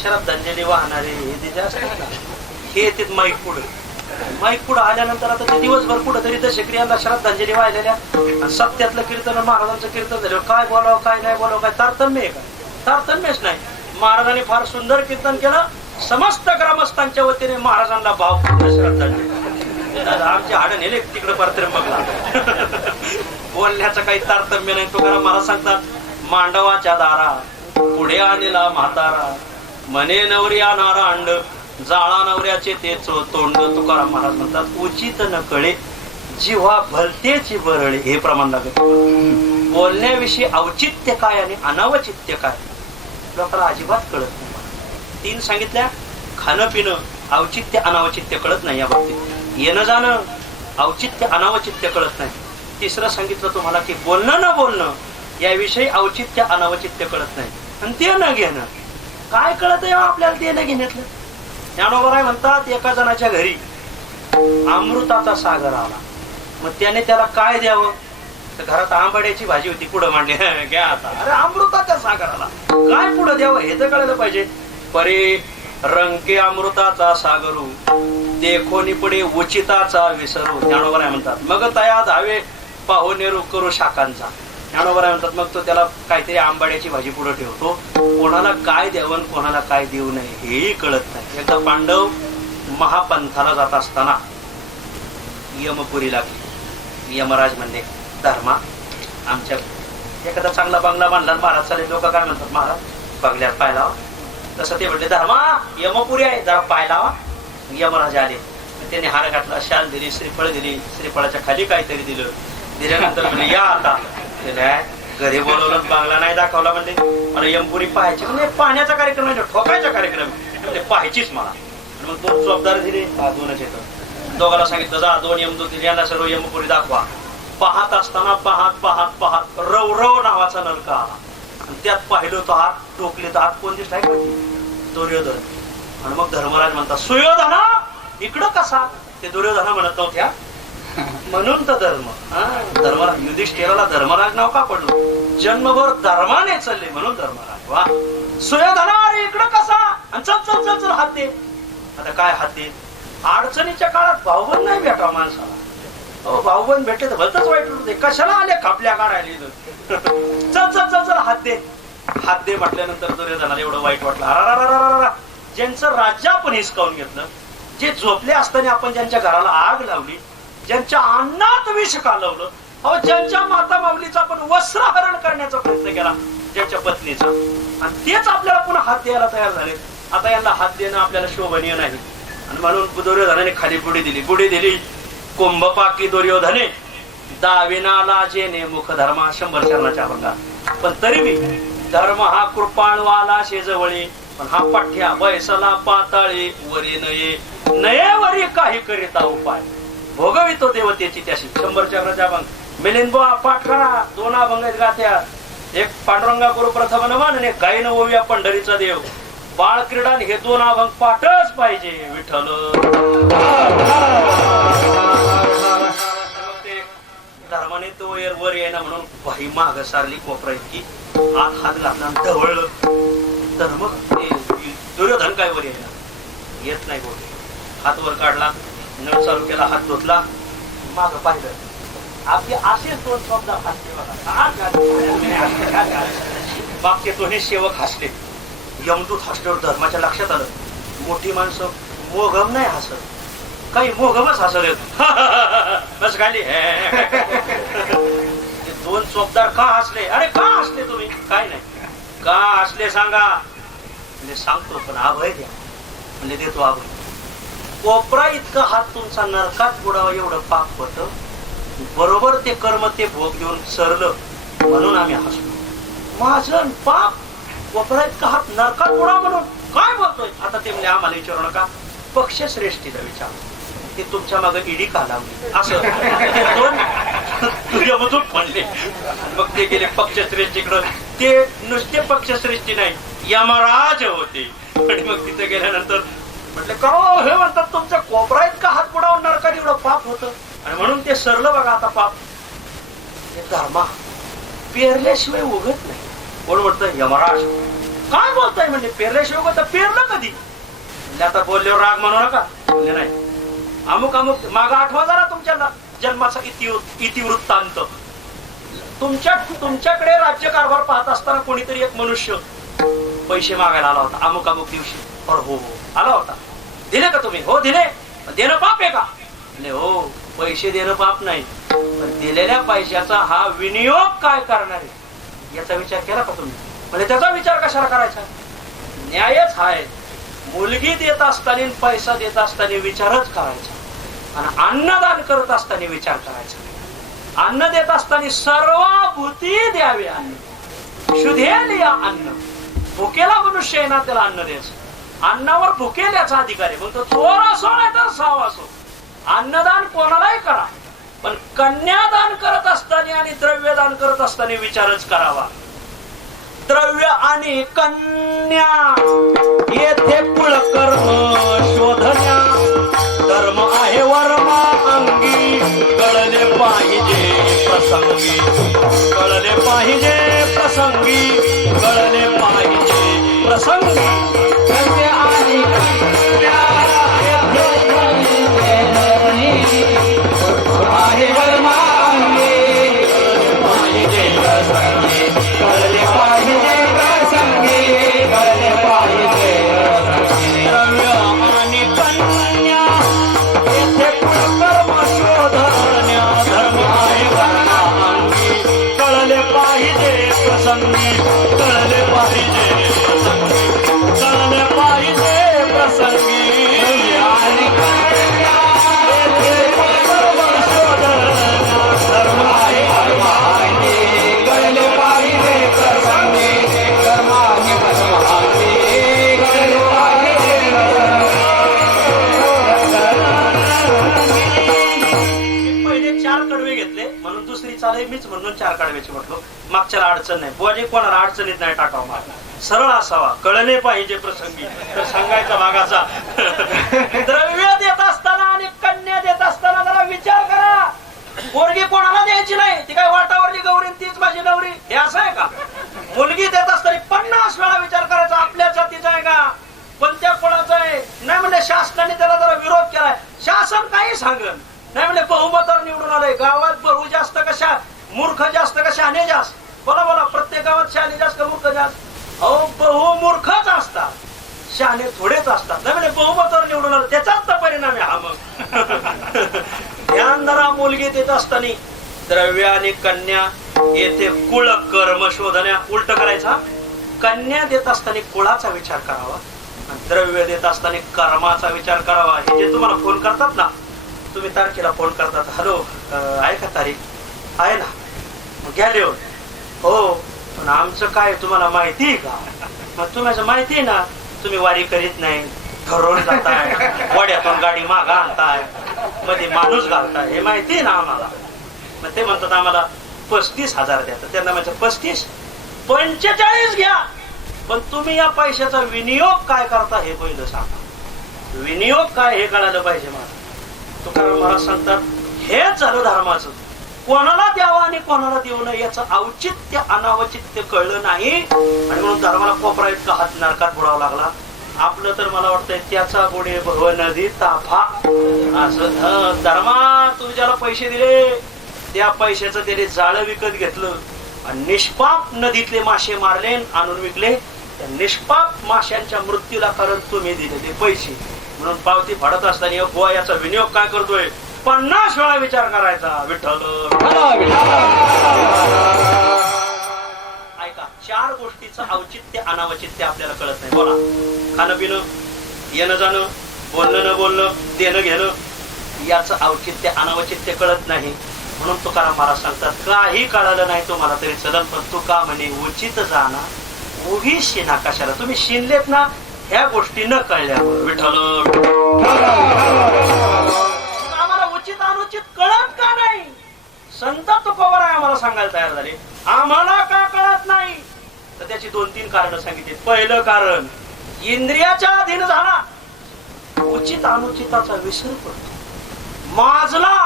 श्रद्धांजली वाहणारे हे जास्त हे येतात माईक पुढे आल्यानंतर. आता ते दिवसभर कुठं तरी दशक्रियांना श्रद्धांजली वाहिलेल्या, सत्यातलं कीर्तन, महाराजांचं कीर्तन झालं, काय बोलावं काय नाही बोलावं, काय तारतम्य आहे का? तारतम्यच नाही. महाराजांनी फार सुंदर कीर्तन केलं. समस्त ग्रामस्थांच्या वतीने महाराजांना भावपूर्ण श्रद्धांजली. आमची हाडं नेले तिकडे परत्रंबकला. बोलण्याचं काही तारतम्य नाही. तुकाराम महाराज सांगतात, मांडवाच्या दारा पुढे आणला म्हातारा, म्हणे नवरी आणणारा अंड, जाळा नवऱ्याचे तेच तोंड. तुकाराम महाराज म्हणतात, उचित न कळे जिव्हा भलतेची बरळे. हे प्रमाण लागत. बोलण्याविषयी औचित्य काय आणि अनावचित्य काय लोकांना अजिबात कळत नाही. 3 सांगितल्या, खाणं पिणं औचित्य अनावचित्य कळत नाही. या बाबतीत येणं जाणं औचित्य अनावचित्य कळत नाही. 3रं सांगितलं तुम्हाला की बोलणं न बोलणं याविषयी औचित्य अनावचित्य कळत नाही. आणि ते न घेणं काय कळत आहे आपल्याला, ते न घेण्यातलं ज्ञानोबराय म्हणतात एका जणाच्या घरी अमृताचा सागर आला. मग त्याने त्याला काय द्यावं? तर घरात आंबाड्याची भाजी होती, पुढं मांडली. घ्या आता. अरे अमृताच्या सागराला काय पुढं द्यावं हे तर कळलं पाहिजे. परे रंके अमृताचा सागरू देखोनी पुढे उचिताचा विसरू. ज्ञानोबराय म्हणतात मग तया धावे पाहुणेरू करू शाखांचा. ज्ञानोबराय म्हणतात मग तो त्याला काहीतरी आंबाड्याची भाजी पुढे ठेवतो. कोणाला काय द्यावं कोणाला काय देऊ नये हेही कळत नाही. एकदा पांडव महापंथाला जात असताना यमपुरी लागली. यमराज म्हणले धर्मा आमच्या एखादा चांगला बंगला बांधला महाराज चालेल. लोक काय म्हणतात महाराज बंगल्यात पाय लावा. तसं ते म्हणले धर्मा यमपुरी आहे जरा पाय लावा. यमराज आले. त्याने हार घातला, शाल दिली, श्रीफळ दिली. श्रीफळाच्या खाली काहीतरी दिलं. दिल्यानंतर म्हणले या आता. घरी बोलवलं बांगला नाही दाखवला. म्हणले मला यमपुरी पाहायची. म्हणजे पाहण्याचा कार्यक्रम नाही ठोकायचा कार्यक्रम म्हणजे पाहायचीच मला. मग दोन जबाबदार दिले. दोनच येतं. दोघाला सांगितलं जा 2 यमदूत दिले यांना सर्व यमपुरी दाखवा. पाहत असताना पाहत पाहत पाहत रवरव नावाचा नरका आला. आणि त्यात पाहिलं तो हात टोकले तर हात कोण दिसलाय का? दुर्योधन. आणि मग धर्मराज म्हणतात सुयोधना इकडं कसा? ते दुर्योधना म्हणत नव्हत्या म्हणून तर धर्मराज युधिष्ठिराला धर्मराज नाव का पडलं? जन्मभर धर्माने चालले म्हणून धर्मराज. वा सुयोधना अरे इकडं कसा? आणि चल चल चल चल हात दे. आता काय हात दे? अडचणीच्या काळात भाऊबंद नाही भेटावा माणसाला. भाऊबंद भेटले तर भलतच वाईट होते. कशाला आले खापल्या काढायला? चल चल चल चल हात दे. हात दे म्हटल्यानंतर दुर्योधनाला एवढं वाईट वाटलं. अरा ज्यांचं राज्य आपण हिसकावून घेतलं, जे झोपले असताना आपण ज्यांच्या घराला आग लावली, ज्यांच्या अन्नात विष कालवलं, ज्यांच्या माता माऊलीचा आपण वस्त्रहरण करण्याचा प्रयत्न केला, ज्यांच्या पत्नीचा, आणि तेच आपल्याला पुन्हा हात द्यायला तयार झाले. आता यांना हात देणं आपल्याला शोभनीय नाही. आणि म्हणून दुर्योधनाने खाली बुडी दिली. कुंभपाकी दुर्योधने दाविनाला जेने मुख धर्मा 100 चरणाच्या अभंगात. पण तरी मी धर्म हा कृपाळवाला शेजवळे, पण हा पाठ्या बैसला पाताळे वरी नये वरी काही करिता उपाय भोगवितो देवतेची त्याशी. 100 चरणाच्या अभंग मिलिंद पाठ करा. 2 अभंग आहेत गाथ्या. एक पांडुरंगा गुरु प्रथम नमन आणि गायन ओव्या पंढरीचा देव. बाळ क्रीडा हे 2 अभंग पाठच पाहिजे. विठ्ठल धर्माने तो वर येणं म्हणून भाई माग सारली कोपरा इतकी आत हात घातला ढवळलं. तर मग दुर्योधन काय वर येणार येत नाही. बोल हात वर काढला, नळ चालू केला, हात धुतला, माग पाहिलं. आपले असेच 2 शब्द बाकी तो हे सेवक हसले. यमदूत हसल्यावर धर्माच्या लक्षात आलं मोठी माणसं मोघम नाही हसत, काही मोघमच हसत बस खाली. 2 चोपदार का हसले? अरे का हसले तुम्ही? काय नाही. का हसले सांगा? म्हणजे सांगतो पण अभय द्या. म्हणजे देतो अभय. कोपरा इतका हात तुमचा नरकात बुडावा एवढं पाप होत. बरोबर ते कर्म ते भोग देऊन सरलं म्हणून आम्ही हसलो. माझं पाप कोपरा इतका हात नरकात बुडावा म्हणून काय बोलतोय? आता ते म्हणजे आम्हाला विचारू नका. पक्षश्रेष्ठीला विचार. ते तुमच्या मागे इडी का लावली असं तुझ्यामधून म्हणले. मग ते गेले पक्षश्रेष्ठीकडं. ते नुसते पक्षश्रेष्ठी नाही यमराज होते. आणि मग तिथे गेल्यानंतर म्हटलं का हे म्हणतात तुमच्या कोपरा इतका हात बुडावून नरकात एवढं पाप होतं. आणि म्हणून ते सरलं बघा आता पाप. हे धर्मा पेरल्याशिवाय उगत नाही. कोण म्हणतं यमराज काय बोलताय? म्हणजे पेरल्याशिवाय उगत. पेरलं कधी? म्हणजे आता बोलल्यावर राग म्हणू नका. बोलले नाही अमुक अमुक माग आठवा जरा तुमच्या जन्माचा इतिवृत्तांत. तुमच्याकडे राज्यकारभार पाहत असताना कोणीतरी एक मनुष्य पैसे मागायला आला होता अमुक अमुक दिवशी. और हो आला होता. दिले का तुम्ही? हो दिले. देणं पाप आहे का? हो पैसे देणं पाप नाही, पण दिलेल्या पैशाचा हा विनियोग काय करणार आहे याचा विचार केला का तुम्ही? म्हणजे त्याचा विचार कशाला करायचा? न्यायच आहे. मुलगी देत असताना पैसा देत असताना विचारच करायचा. आणि अन्नदान करत असताना विचार करायचा. अन्न देत असताना सर्व भूती द्यावे. अन्न शुद्धेल या अन्न. भुकेला मनुष्य आहे ना त्याला अन्न द्यायचं. अन्नावर भुकेल्याचा अधिकार आहे. मग तो चोर असो नाही तर साव असो. अन्नदान कोणालाही करा, पण कन्यादान करत असताना आणि द्रव्यदान करत असताना विचारच करावा. द्रव्य आणि कन्या येथे कुळ कर्म प्रसंगी कन्या आणि कन्या येथे धरणी आहे वरमांगी पाहिजे प्रसंगी कळले पाहिजे प्रसंगी कळले पाहिजे प्रसंगी द्रव्य आणि कन्या येथे कुलकर्म शोधण्या धर्म आहे वर्णांगी कळले पाहिजे प्रसंगी कळले पाहिजे प्रसंगी कळले पाहिजे प्रसंगी आणि कन्या येथे कुलकर्म शोधण्या धर्म आहे वरमांगी कळले पाहिजे प्रसंगी कर्माने वरमांगी कळले पाहिजे पहिले 4 कडवे घेतले म्हणून दुसरी चालय मीच म्हणून 4 कडव्याची म्हटलो मागच्याला अडचण नाही बुवाजी कोणाला अडचणीत नाही टाकावं मला सरळ असावा कळले पाहिजे प्रसंगी तर सांगायचा भागाचा द्रव्य देत असताना आणि कन्या देत असताना जरा विचार करा पोरगी कोणाला द्यायची नाही ती काय वाटावरली गौरी तीच माझी नवरी हे असं आहे का मुलगी देत असताना 50 वेळा विचार करायचा आपल्या जातीचा आहे का कोणत्या कोणाचा आहे नाही म्हणजे शासनाने त्याला जरा विरोध केलाय शासन काही सांगन नाही म्हणजे बहुमतावर निवडून आलंय गावात बहु जास्त कशा मूर्ख जास्त का शहाणे जास्त बोला बोला प्रत्येक गावात शहाणे जास्त का मूर्ख जास्त अहो बहु मूर्खच असतात शहाणे थोडेच असतात नाही म्हणजे बहुमतावर निवडून आलं त्याचाच तर परिणाम आहे हा मग ध्यान धरा मुलगी देत असताना द्रव्य आणि कन्या येथे कुळ कर्म शोधण्या उलट करायचा कन्या देत असताना कुळाचा विचार करावा आणि द्रव्य देत असताना कर्माचा विचार करावा हे जे तुम्हाला फोन करतात ना तुम्ही तारखेला फोन करतात हॅलो आहे का तारीख आहे ना मग घ्या लिहून हो पण आमचं काय तुम्हाला माहिती आहे का मग तुम्हाला माहिती आहे ना तुम्ही वारी करीत नाही ठरवून जाताय वड्यातून गाडी मागा आणताय मध्ये माणूस घालताय हे माहिती आहे ना आम्हाला मग ते म्हणतात आम्हाला 35,000 द्या तर त्यांना म्हणजे 35 45 घ्या पण तुम्ही या पैशाचा विनियोग काय करता हे पहिलं सांगा विनियोग काय हे कळायला पाहिजे मला तुकाराम महाराज सांगतात हेच झालं धर्माचं कोणाला द्यावं आणि कोणाला देऊ नये याचं औचित्य अनावचित्य कळलं नाही आणि म्हणून धर्माला कोपरा इतका हात नरकात बुडावा लागला आपलं तर मला वाटतंय त्याचा गुढे भव नदी ताफा असं धर्मा तू ज्याला पैसे दिले त्या पैशाचं त्याने जाळं विकत घेतलं आणि निष्पाप नदीतले मासे मारले आणून विकले त्या निष्पाप माशांच्या मृत्यूला कारण तुम्ही दिलेले पैसे म्हणून पावती फाडत असताना बुवा याचा विनियोग काय करतोय 50 वेळा विचार करायचा विठ्ठल ऐका 4 गोष्टीचं औचित्य अनावचित्य आपल्याला कळत नाही बोला खाणं पिणं येणं जाणं बोलणं न बोलणं देणं घेणं याचं औचित्य अनावचित्य कळत नाही म्हणून तुकाराम महाराज सांगतात काही कळालं नाही तुम्हाला तरी चलन पण तुका म्हणे उचित जाणं उगी शिना कशाला तुम्ही शिनलेत ना ह्या गोष्टी न कळल्यावर विठ्ठल आम्हाला उचित अनुचित कळत का नाही संत तुकोबर आहे आम्हाला सांगायला तयार झाले आम्हाला का कळत नाही तर त्याची 2-3 कारण सांगितली पहिलं कारण इंद्रियाच्या अधीन झाला उचित अनुचिताचा विसर पडतो माजला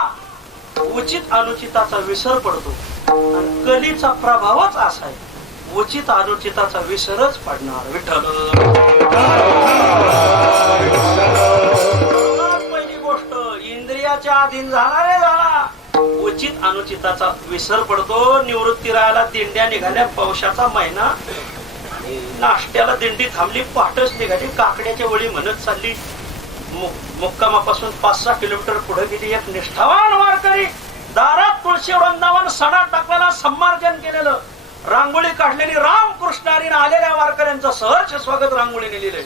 उचित अनुचिताचा विसर पडतो आणि कलीचा प्रभावच असा आहे उचित अनुचिताचा विसरच पडणार विठ्ठल पहिली गोष्ट इंद्रियाच्या अधीन झाला रे झाला उचित अनुचिताचा विसर पडतो निवृत्ती राहायला दिंड्या निघाल्या पौषाचा महिना नाश्त्याला दिंडी थांबली पहाटच निघाली काकड्याच्या वळी म्हणत चालली मुक्कामापासून 5-6 किलोमीटर पुढे गेली एक निष्ठावान वारकरी दारात तुळशी वृंदावन सडा टाकलेला सम्मार्जन केलेलं रांगोळी काढलेली रामकृष्ण आणि आलेल्या वारकऱ्यांचं सहर्ष स्वागत रांगोळीने लिहिले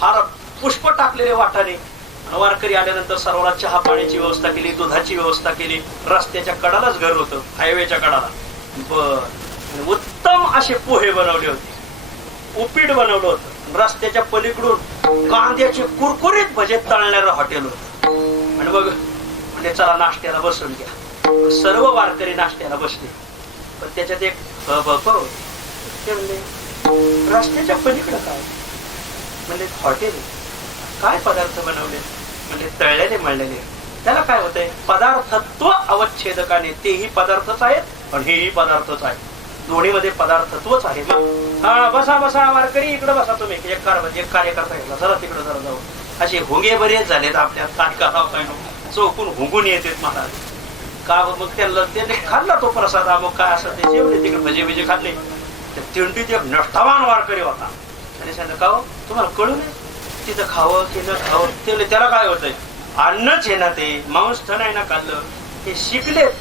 हार पुष्प टाकलेले वाटाने वारकरी आल्यानंतर सर्वांना चहा पाण्याची व्यवस्था केली दुधाची व्यवस्था केली रस्त्याच्या कडालाच घर होतं हायवेच्या कडाला बर उत्तम असे पोहे बनवले होते उपीट बनवलं होतं रस्त्याच्या पलीकडून कांद्याचे कुरकुरीत भजे तळणारं हॉटेल होतं आणि मग म्हणजे चला नाश्त्याला बसून घ्या सर्व वारकरी नाश्त्याला बसले पण त्याच्यात एक ते म्हणले रस्त्याच्या पलीकडं काय म्हणजे हॉटेल काय पदार्थ बनवले म्हणजे तळलेले मळलेले त्याला काय होतंय पदार्थत्व अवच्छेदकाने तेही पदार्थच आहेत पण हेही पदार्थच आहेत दोन्हीमध्ये पदार्थ तोच आहे. मग हा बसा बसा वारकरी इकडे बसा तुम्ही, एक कार्यकर्ता घेतला जरा तिकडे जरा जाऊ. असे हुंगे बरेच झालेत आपल्या कार्यकर्ता चौकून हुंगून येतात महाराज. का मग त्याने खाल्ला तो प्रसाद मग काय असं ते जेवले तिकडे भजे बिजे खाल्ले. त्या तिंडीत एक नष्टावान वारकरी होता. त्याने सांगितलं का हो तुम्हाला कळू नये तिथं खावं की न खावं. त्याला काय होतंय अन्नच आहे ना ते, मांस नाही ना खाल्लं. ते शिकलेत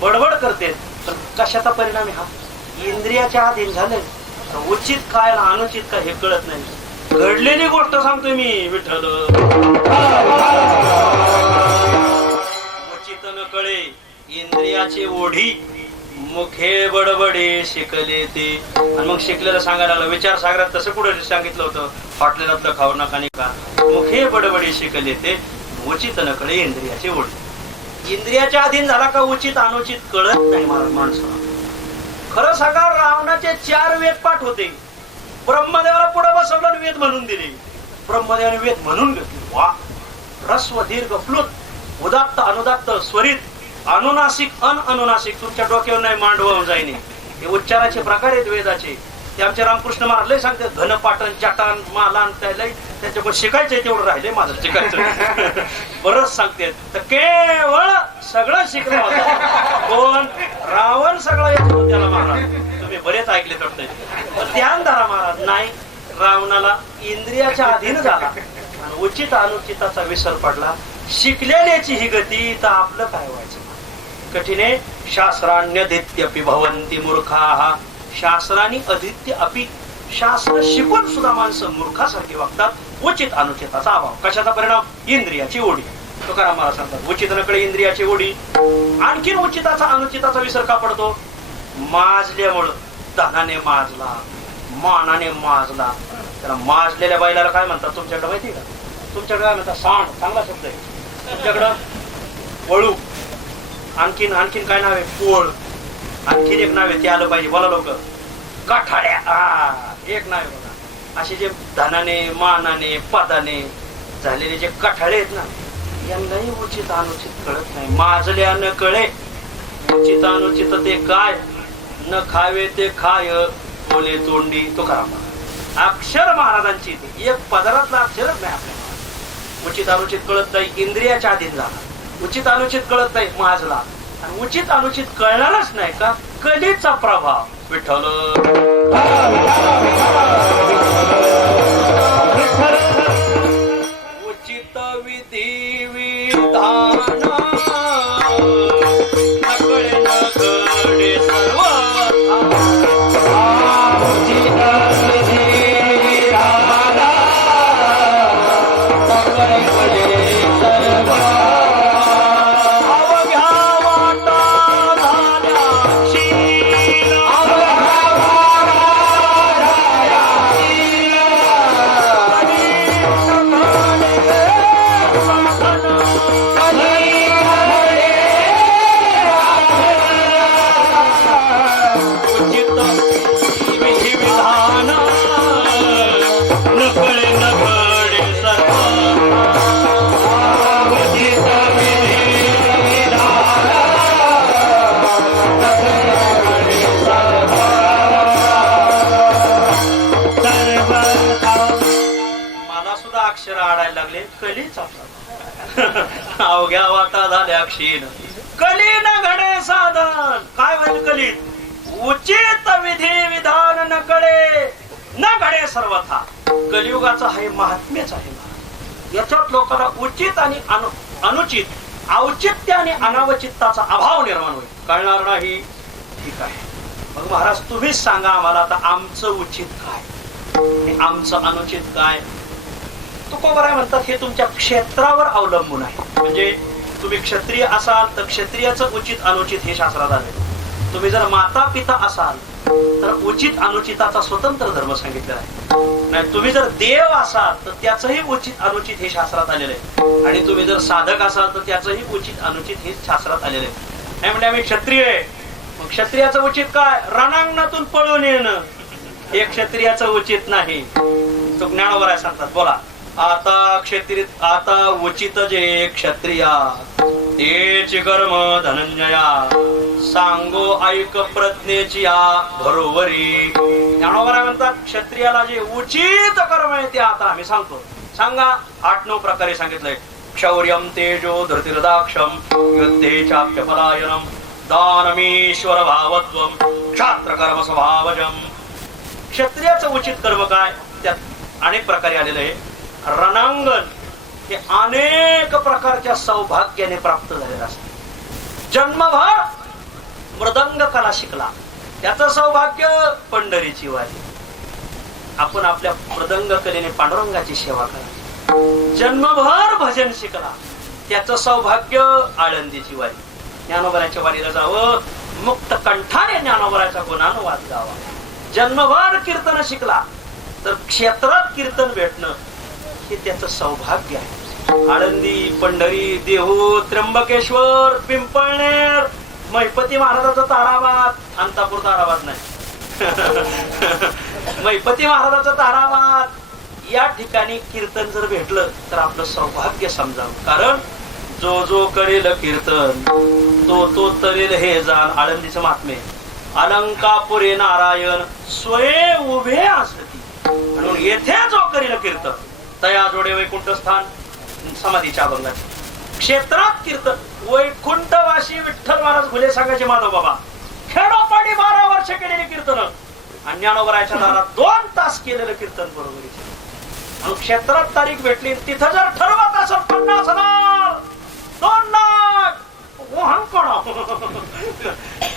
बडबड करते पण कशाचा परिणाम हा इंद्रियाच्या अधीन झाले. उचित काय ना अनुचित काय हे कळत नाही. घडलेली गोष्ट सांगतोय मी विठ्ठल. उचित न कळे इंद्रियाची ओढी मुखे बडबडे शिकले ते. आणि मग शिकलेलं सांगायला लागलं. विचार सागरात तसं कुठं सांगितलं होतं हॉटेलातलं खाऊ नका नाही का. मुखे बडबडे शिकले ते उचित न कळे इंद्रियाची ओढी. इंद्रियाच्या अधीन झाला का उचित अनुचित कळत नाही माणसाला. खरं सांगा रावणाचे 4 वेद पाठ होते. ब्रह्मदेवाला पुढे बसवलं वेद म्हणून दिले. ब्रह्मदेवाने वेद म्हणून घेतले. वा रस्व दीर्घ प्लुत उदात्त अनुदात्त स्वरित अनुनासिक अनुनासिक तुमच्या डोक्यावर नाही मांडवून जाईने. हे उच्चाराचे प्रकार आहेत वेदाचे. ते आमचे रामकृष्ण महाराज लय सांगते घनपाटन चाटान मालान त्याच्याकडे शिकायचंय तेवढं राहिले माझं शिकायचं. बरंच सांगते तर केवळ सगळं शिकलं होतं कोण रावण सगळं येत होतं त्याला महाराज. तुम्ही बरेच ऐकले वाटतंय पण ध्यान धरा महाराज. नाही रावणाला इंद्रियाच्या अधीन झाला आणि उचित अनुचिताचा विसर पडला. शिकलेल्याची ही गती तर आपलं काय व्हायचं कठीणे. शास्त्रान्यदित्यपि भवन्ति मूर्खाः. शास्त्रानी अदित्य अपि. शास्त्र शिकून सुद्धा माणसं मूर्खासारखी वागतात. उचित अनुचिताचा अभाव. कशाचा परिणाम इंद्रियाची ओढी. तुकाराम महाराज सांगतात उचित नकडे इंद्रियाची ओढी. आणखीन उचिताचा अनुचिताचा विसर का पडतो माजल्यामुळं. धनाने माजला मानाने माजला. त्याला माजलेल्या बैलाला काय म्हणतात तुमच्याकडे माहिती का. तुमच्याकडे काय म्हणतात सांड चांगला शब्द आहे. तुमच्याकडं वळू. आणखीन काय नाव आहे पोळ. आणखीन एक नाव आहे ते आलं पाहिजे बोला लोक. काठाड्या एक नाव आहे बघा. असे जे धनाने मानाने पदाने झालेले जे कठाळे आहेत ना यांनाही उचित अनुचित कळत नाही. माजल्या न कळे उचित अनुचित ते काय. न खावे ते खाय बोले तोंडी. तुकाराम अक्षर महाराजांची एक पदार्थातला अक्षरच नाही आपल्या. उचित अनुचित कळत नाही इंद्रियाच्या अधीन झाला. उचित अनुचित कळत नाही माजला. आणि उचित अनुचित कळणारच नाही का कलेचा प्रभाव. विठ्ठल उचित विधी विधान नकळे नकळे सर्व. उचित विधी विधान नकळे सर्व. अक्षर आडायला लागले कलीच अवघ्या वाटा झाल्या क्षीण. कली न घडे साधन. काय होईल कलीत उचित विधी विधान न कळे न घडे सर्वथा. कलियुगाचा हे महात्म्यच आहे. याच्यात लोकांना उचित आणि अनुचित औचित्य आणि अनावचित्ताचा अभाव निर्माण होईल. कळणार नाही ठीक आहे. मग महाराज तुम्हीच सांगा आम्हाला आता आमचं उचित काय आणि आमचं अनुचित काय. तुकोबाराय म्हणतात हे तुमच्या क्षेत्रावर अवलंबून आहे. म्हणजे तुम्ही क्षत्रिय असाल तर क्षत्रियाचं उचित अनुचित हे शास्त्रात आले. तुम्ही जर माता पिता असाल तर उचित अनुचिताचा स्वतंत्र धर्म सांगितलेला आहे. नाही तुम्ही जर देव असाल तर त्याचंही उचित अनुचित हे शास्त्रात आलेलं आहे. आणि तुम्ही जर साधक असाल तर त्याचंही उचित अनुचित हे शास्त्रात आलेलं आहे. नाही म्हणजे आम्ही क्षत्रिय आहे मग क्षत्रियाचं उचित काय रणांगणातून पळून येणं हे क्षत्रियाचं उचित नाही. तो ज्ञानोबा राय सांगतात बोला आता क्षत्रिय आता उचित जे क्षत्रिया तेची कर्म धनंजया सांगो ऐक प्रज्ञेची या बरोबरी. ज्ञानोबा म्हणतात क्षत्रियाला जे उचित कर्म आहे ते आता आम्ही सांगतो. सांगा. 8-9 प्रकारे सांगितलंय. क्षौर्यम तेजो धृतिर्दाक्षम युद्धे चाप्यपलायनम दानमीश्वर भावत्वम क्षात्र कर्म स्वभावजम. क्षत्रियाचं उचित कर्म काय त्यात अनेक प्रकारे आलेलं आहे. रणांगण हे अनेक प्रकारच्या सौभाग्याने प्राप्त झालेलं असतं. जन्मभर मृदंग कला शिकला त्याचं सौभाग्य पंढरीची वारी. आपण आपल्या मृदंग कलेने पांडुरंगाची सेवा करा. जन्मभर भजन शिकला त्याचं सौभाग्य आळंदीची वारी. ज्ञानोबराच्या वारीला जावं, मुक्त कंठाने ज्ञानोबराच्या गुणानुवाद गावा. जन्मभर कीर्तन शिकला तर क्षेत्रात कीर्तन भेटणं हे त्याचं सौभाग्य आहे. आळंदी, पंढरी, देहू, त्र्यंबकेश्वर, पिंपळनेर, महिपती महाराजाचा ताराबाद, अंतापूर ताराबाद नाही महिपती महाराजाचा ताराबाद या ठिकाणी कीर्तन जर भेटलं तर आपलं सौभाग्य समजावं. कारण जो जो करेल कीर्तन तो तो तरेल हे जाण. आळंदीचं महात्म्य. अलंकापुरे नारायण स्वयं उभे असती म्हणून येथे जो करेल कीर्तन तया जोडे वैकुंठ स्थान समाधीच्या अभंगात. क्षेत्रात कीर्तन वैकुंठवासी विठ्ठल महाराज घुले सांगायचे माधव बाबा खेडोपाडी 12 वर्ष केलेले कीर्तन आणि ज्ञानोबराच्या दारात 2 तास केलेलं कीर्तन बरोबर. क्षेत्रात तारीख भेटली तिथं जर ठरवत असेल 50,000 2 लाख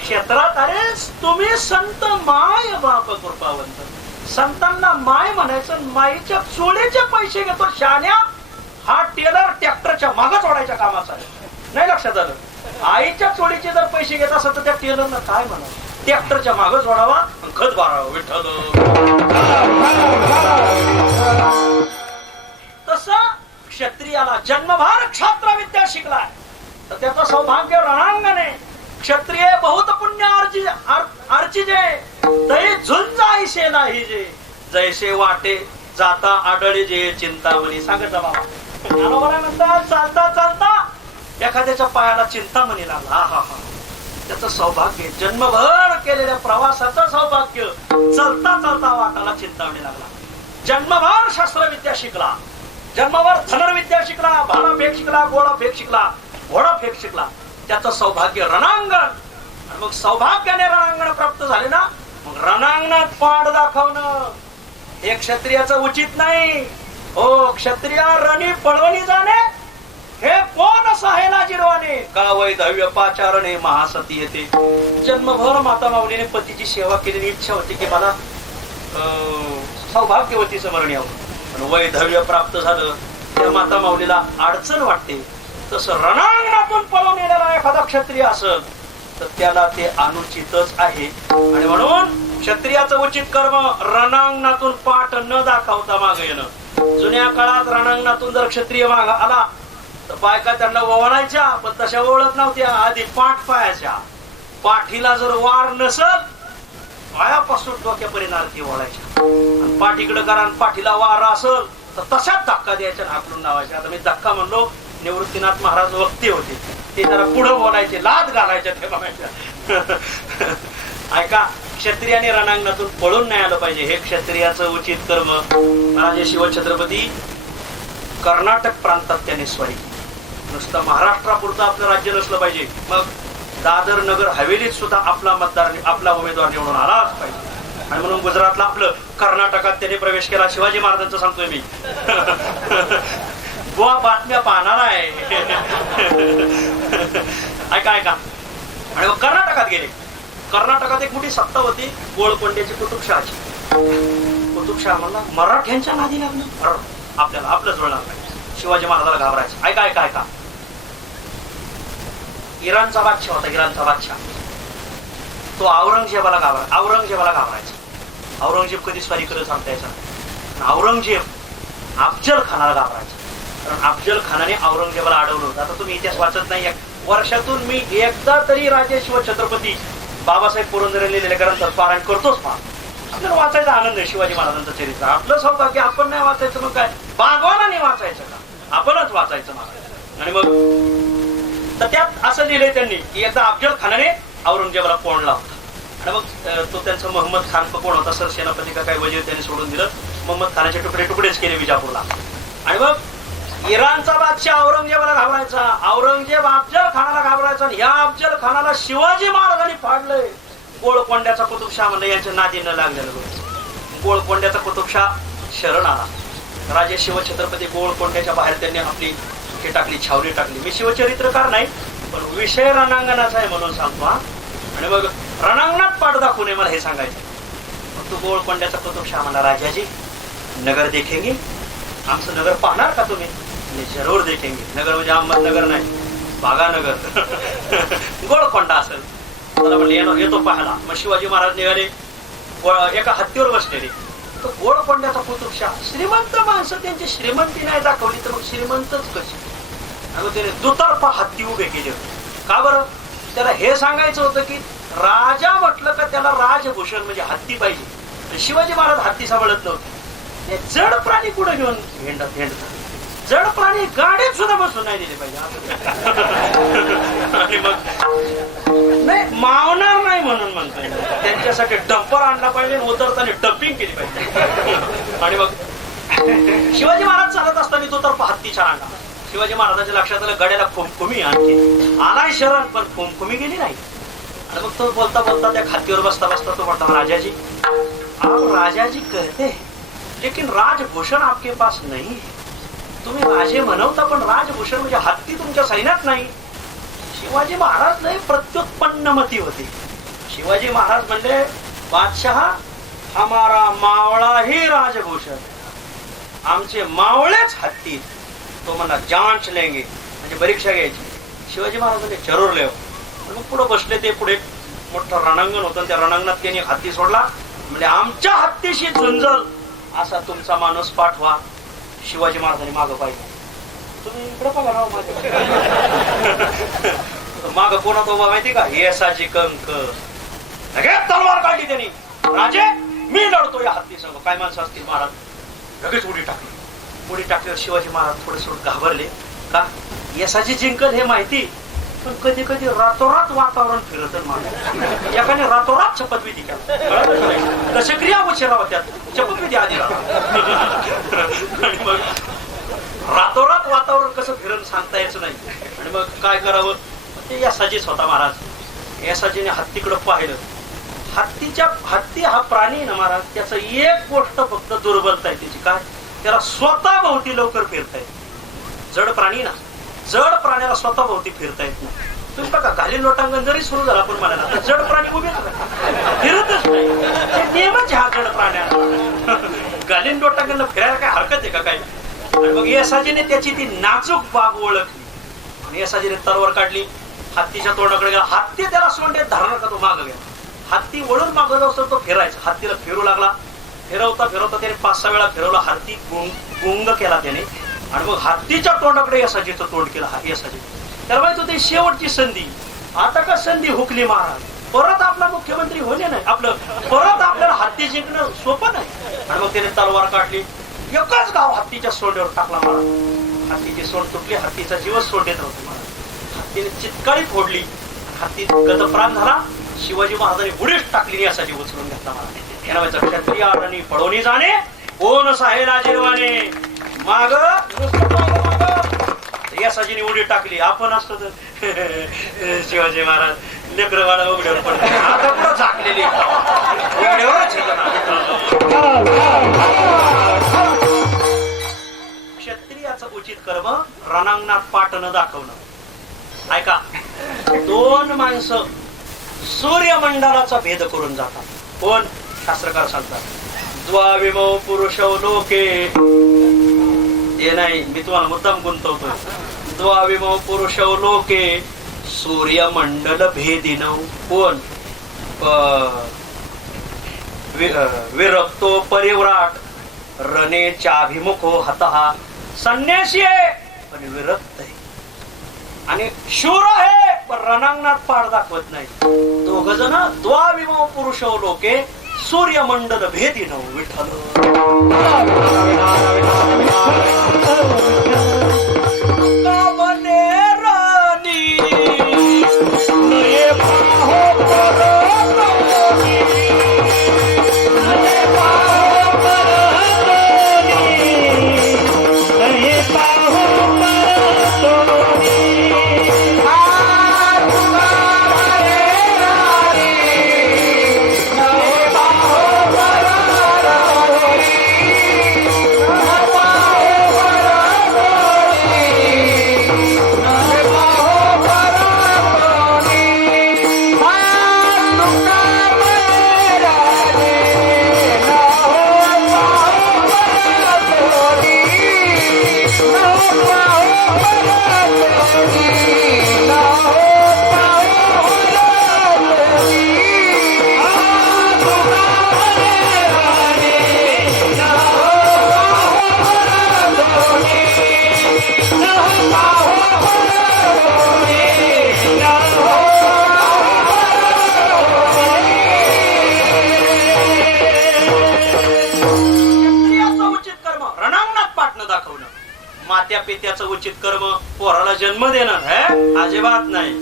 क्षेत्रात. अरे तुम्ही संत माय बाप कृपावंत. संतांना माय म्हणायचं. माईच्या चोळीचे पैसे घेतो शान्या. हा टेलर ट्रॅक्टरच्या मागच ओढायच्या कामाचा नाही. लक्षात आलं. आईच्या चोळीचे जर पैसे घेत असत तर त्या टेलरला काय म्हणा ट्रॅक्टरच्या मागच ओढावा खत भरावा विठ्ठल. तसं क्षत्रियाला जन्मभर क्षात्र विद्या शिकलाय तर त्याचं सौभाग्य रणांगणे. क्षत्रिय बहुत पुण्य अर्चिजे तै झुंज ऐसे नाही जे जैसे वाटे जाता आडळे जे चिंतामणी. सांगत बाबा ज्ञानोबा म्हणतात चालता चालता एखाद्याच्या पायाला चिंतामणी लागला. हा त्याचं सौभाग्य. जन्मभर केलेल्या प्रवासाचं सौभाग्य. चालता चालता वाटाला चिंतामणी लागला. जन्मभर शस्त्रविद्या शिकला. जन्मभर धनुर्विद्या शिकला. भाला फेक शिकला. गोळा फेक शिकला. घोडा फेक शिकला. त्याचं सौभाग्य रणांगण. आणि मग सौभाग्याने रणांगण प्राप्त झाले ना मग रणांगणात पाड दाखवणं हे क्षत्रियाचं उचित नाही. हो क्षत्रिया रणी पळवणी जाणे हे कोण सहेला जिरवाने का वैधव्य पाचारणे महासती येते. जन्मभर माता माऊलीने पतीची सेवा केलेली इच्छा होती की मला सौभाग्यवतीचं मरण यावं. पण वैधव्य प्राप्त झालं त्या माता माऊलीला अडचण वाटते. तसं रणांगणातून पळून येणारा एखादा क्षत्रिय असत तर त्याला ते अनुचितच आहे. आणि म्हणून क्षत्रियाचं उचित कर्म रणांगणातून पाठ न दाखवता मागे येणं. जुन्या काळात रणांगणातून जर क्षत्रिय माग आला तर बायका त्यांना ओवाळायच्या पण तशा ओळख नव्हत्या. आधी पाठ पायाच्या. पाठीला जर वार नसल पायापासून डोक्यापर्यंत आरती ओळायच्या. पाठीकडे करा पाठीला वार असल तर तशाच धक्का द्यायच्या हाकलून लावायचे. आता मी धक्का म्हणलो निवृत्तीनाथ महाराज वक्ते होते ते जरा पुढे बोलायचे लाद घालायच्या ते बघायच्या. ऐका क्षत्रियाने रणांगणातून पळून नाही आलं पाहिजे. हे क्षत्रियाचं उचित कर्म. राजे शिवछत्रपती कर्नाटक प्रांतात त्याने स्वारी केली. नुसतं महाराष्ट्रापुरतं आपलं राज्य नसलं पाहिजे. मग दादर नगर हवेलीत सुद्धा आपला मतदार आपला उमेदवार निवडून आलाच पाहिजे. आणि म्हणून गुजरातला आपलं कर्नाटकात त्याने प्रवेश केला. शिवाजी महाराजांचं सांगतोय मी. बुवा बातम्या पाहणार आहे. ऐका ऐका. आणि मग कर्नाटकात गेले. कर्नाटकात एक मोठी सत्ता होती गोळकोंड्याची कुतुबशहाची. कुतुबशहा म्हणला मराठ्यांच्या नादी लागलं आपल्याला आपलं जुळणार नाही. शिवाजी महाराजाला घाबरायचं. ऐका ऐका ऐका. इराणचा बादशाह होता. इराणचा बादशाह तो औरंगजेबाला घाबरायचा. औरंगजेब कधी स्वारी करत सांगता यायचा. औरंगजेब अफजल खानाला घाबरायचा. कारण अफजल खानाने औरंगजेबाला अडवलं होतं. आता तुम्ही इतिहास वाचत नाही. वर्षातून मी एकदा तरी राजे शिवछत्रपती बाबासाहेब पुरंदरे लिहिलेले ग्रंथ पारायण करतोच. आपल्याला वाचायचा आनंद आहे शिवाजी महाराजांचं चरित्र. आपलं सौभाग्य आपण नाही वाचायचं. मग काय बागवानाने वाचायचं का आपणच वाचायचं. आणि मग तर त्यात असं लिहिलंय त्यांनी की एकदा अफजल खानाने औरंगजेबाला कोंडला होता आणि मग तो त्यांचा मोहम्मद खान कोण होता सर सेनापती का काय वजीर त्यांनी सोडून दिलं. मोहम्मद खानाचे तुकडेच केले विजापूरला. आणि मग इराणचा बादशाह औरंगजेबाला घाबरायचा, औरंगजेब अफजल खानाला घाबरायचा आणि ह्या अफजल खानाला शिवाजी महाराजांनी फाडलंय. गोळकोंड्याचा कुतुबशाह म्हणलं यांच्या नादी न लागलेलं. गोळकोंड्याचा कुतुबशाह शरण आला. राजे शिवछत्रपती गोळकोंड्याच्या बाहेर त्यांनी आपली हे टाकली, छावणी टाकली. मी शिवचरित्रकार नाही पण विषय रणांगणाचा आहे म्हणून सांगतो. आणि मग रणांगणात पाठ दाखवू नये मला हे सांगायचं. मग तो गोळकोंड्याचा कुतुबशाह म्हणला, राजाजी नगर देखेंगे, आमचं नगर पाहणार का तुम्ही? जरूर देखेंगे. नगर म्हणजे अहमदनगर नाही, भागानगर. गोळकोंडा असेल. मला म्हणले येतो पाहायला. मग शिवाजी महाराज निघाले, एका हत्तीवर बसलेले. तर गोळकोंड्याचा कुतुबशाह श्रीमंत माणसं त्यांची श्रीमंती नाही दाखवली तर मग श्रीमंतच कशी. आणि त्याने दुतर्फा हत्ती उभे केले होते. का बरं? त्याला हे सांगायचं होतं की राजा म्हटलं का त्याला राजभूषण म्हणजे हत्ती पाहिजे. शिवाजी महाराज हत्ती सांभाळत नव्हते. हे जड प्राणी कुठे घेऊन हिंडतात. जड प्राणी गाडीत सुद्धा बसून नाही दिले पाहिजे. आणि मग नाही मावणार नाही म्हणून म्हणतोय. त्यांच्यासाठी डंपर आणला पाहिजे, उतरताना डम्पिंग केली पाहिजे. आणि मग शिवाजी महाराज चालत असताना तो तर हत्ती छान आणला. शिवाजी महाराजांच्या लक्षात आलं गड्याला खुमखुमी आणखी आलाय शरण पण खुमखुमी गेली नाही. आणि मग तो बोलता बोलता त्या खात्तीवर बसता बसता तो म्हणता, राजाजी आप राजाजी कहते लेकिन राजभूषण आपके पास नहीं है. तुम्ही राजे म्हणवता पण राजभूषण म्हणजे हत्ती तुमच्या सैन्यात नाही. शिवाजी महाराज लय प्रत्युत्पन्नमती होते. शिवाजी महाराज म्हणले, बादशाह हमारा मावळा ही राजभूषण, आमचे मावळेच हत्ती. तो म्हणला जांच लेंगे म्हणजे परीक्षा घ्यायची. शिवाजी महाराज म्हणजे जरूर लेव. मग पुढे बसले ते. पुढे मोठं रणांगण होतं. त्या रणांगणात त्यांनी हत्ती सोडला. म्हणजे आमच्या हत्तीशी झुंजल असा तुमचा माणूस पाठवा. शिवाजी महाराजांनी मागं पाहिजे. तुम्ही इकडे बघा राव माझ्या माग कोणात उभा माहिती का? येसाची कंक. तलवार काढली त्यांनी. राजे मी लढतो या हत्ती संग. काय माणसं असतील महाराज. लगेच उडी टाकली. उडी टाकल्यावर शिवाजी महाराज थोडे घाबरले. का? येसाची जिंकल हे माहिती पण कधी कधी रातोरात वातावरण फिरत माणूस. एकाने रातोरात शपथविधी केला. दशक्रिया उशिरा होत्या, शपथविधी आधी आणि मग रातोरात वातावरण कसं फिरून सांगता यायचं नाही. आणि मग काय करावं ते यसाजीच होता महाराज. यसाजीने हत्तीकडे पाहिलं. हत्ती हा प्राणी ना महाराज, त्याचं एक गोष्ट फक्त दुर्बलता आहे त्याची. काय? त्याला स्वतः भोवती लवकर फिरता येत. जड प्राणी ना, जड प्राण्याला स्वतः भोवती फिरता येत नाही. तुम्ही बघा घालीन लोटांगण जरी सुरू झाला पण मला ना जड प्राणी उभेच फिरतच नाही. ते नियमच हा जड प्राण्याला. घालीन लोटांगणला फिरायला काय हरकत आहे का काय? आणि मग यसाजीने त्याची ती नाजूक बाब ओळखली आणि यसाजीने तलवार काढली. हत्तीच्या तोंडाकडे गेला. हत्ती त्याला सोंडेत धरणार का तो मागं गेला. हत्ती वळून मागं जाऊ तो फिरायचा. हत्तीला फिरू लागला. फिरवता फिरवता त्याने 5-6 वेळा फिरवला. हत्ती गुंग केला त्याने. आणि मग हत्तीच्या तोंडाकडे यसाजीचं तोंड केलं. यसाजी त्याला माहित होते शेवटची संधी. आता का संधी हुकली महाराज. परत आपला मुख्यमंत्री होणे नाही. परत आपल्याला हत्ती जिंकणं सोपं नाही. आणि मग त्याने तलवार काढली. एकच गाव हत्तीच्या सोंडेवर टाकला महाराज. हत्तीची सोंड तुटली. हत्तीचा जीवच सोंडेत नव्हता महाराज. हत्तीने चितकाळी फोडली. हत्ती गतप्राण झाला. शिवाजी महाराजांनी उडीच टाकली. यासाठी उचलून घेतला महाराज. याला व्हायचं क्षत्रिय आरणी पळवणी जाणे कोण साहे राजेवाने माग यासाजीने उडी टाकली. आपण असतो तर शिवाजी महाराज लेकर वाळा उघड्यावर पडले. आता पुढे झाकलेली क्षत्रियाचं उचित कर्म रणांगणात पाठ न दाखवणं. ऐका, 2 माणसं सूर्यमंडलाचा भेद करून जातात. कोण? शास्त्रकार सांगतात द्वाविमो पुरुषो लोके. हे नाही मी तुम्हाला मुद्दाम गुंतवतोय. द्वाविमो पुरुषो लोके सूर्यमंडल भेदिनौ. कोण? विरक्तो परिव्राट रणेच्याभिमुखो हतः. संन्यासी आहे पण विरक्त आहे आणि शूर आहे पण रणांगणात पाड दाखवत नाही. 2 जण द्वाविमो पुरुषो लोके सूर्यमंडल भेदिनौ. विठ्ठल कामने राणी मात्या पित्याचं उचित कर्म पोराला जन्म देणं हे अजिबात नाही.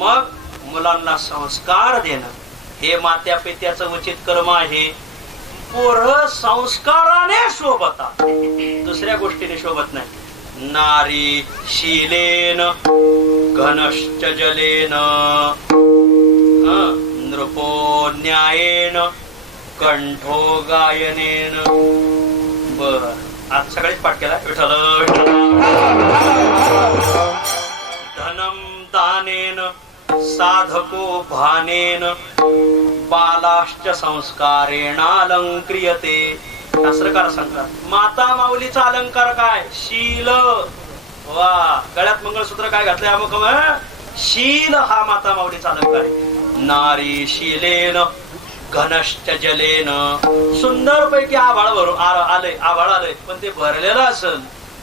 मग मुलांना संस्कार देणं हे मात्या पित्याचं उचित कर्म आहे. पोरं संस्काराने शोभतात, दुसऱ्या गोष्टीने शोभत नाही. नारी शीलेन घनश्च जलेन नृपो न्यायेन कंठो गायनेन. बर, आज सकाळीच पाठ केला. विठ्ठल धनम दानेन साधको भानेन बालाश्च संस्कारेण अलंक्रियते. शास्त्रकार सांगतात माता माऊलीचा अलंकार काय? शील. वा, गळ्यात मंगळसूत्र काय घातलंय? अमुक शील हा माता माऊलीचा अलंकार आहे. नारी शीलेन घनश्च जलेन. सुंदर पैकी आभाळ भरून आलंय, आभाळ आलंय, पण ते भरलेलं असेल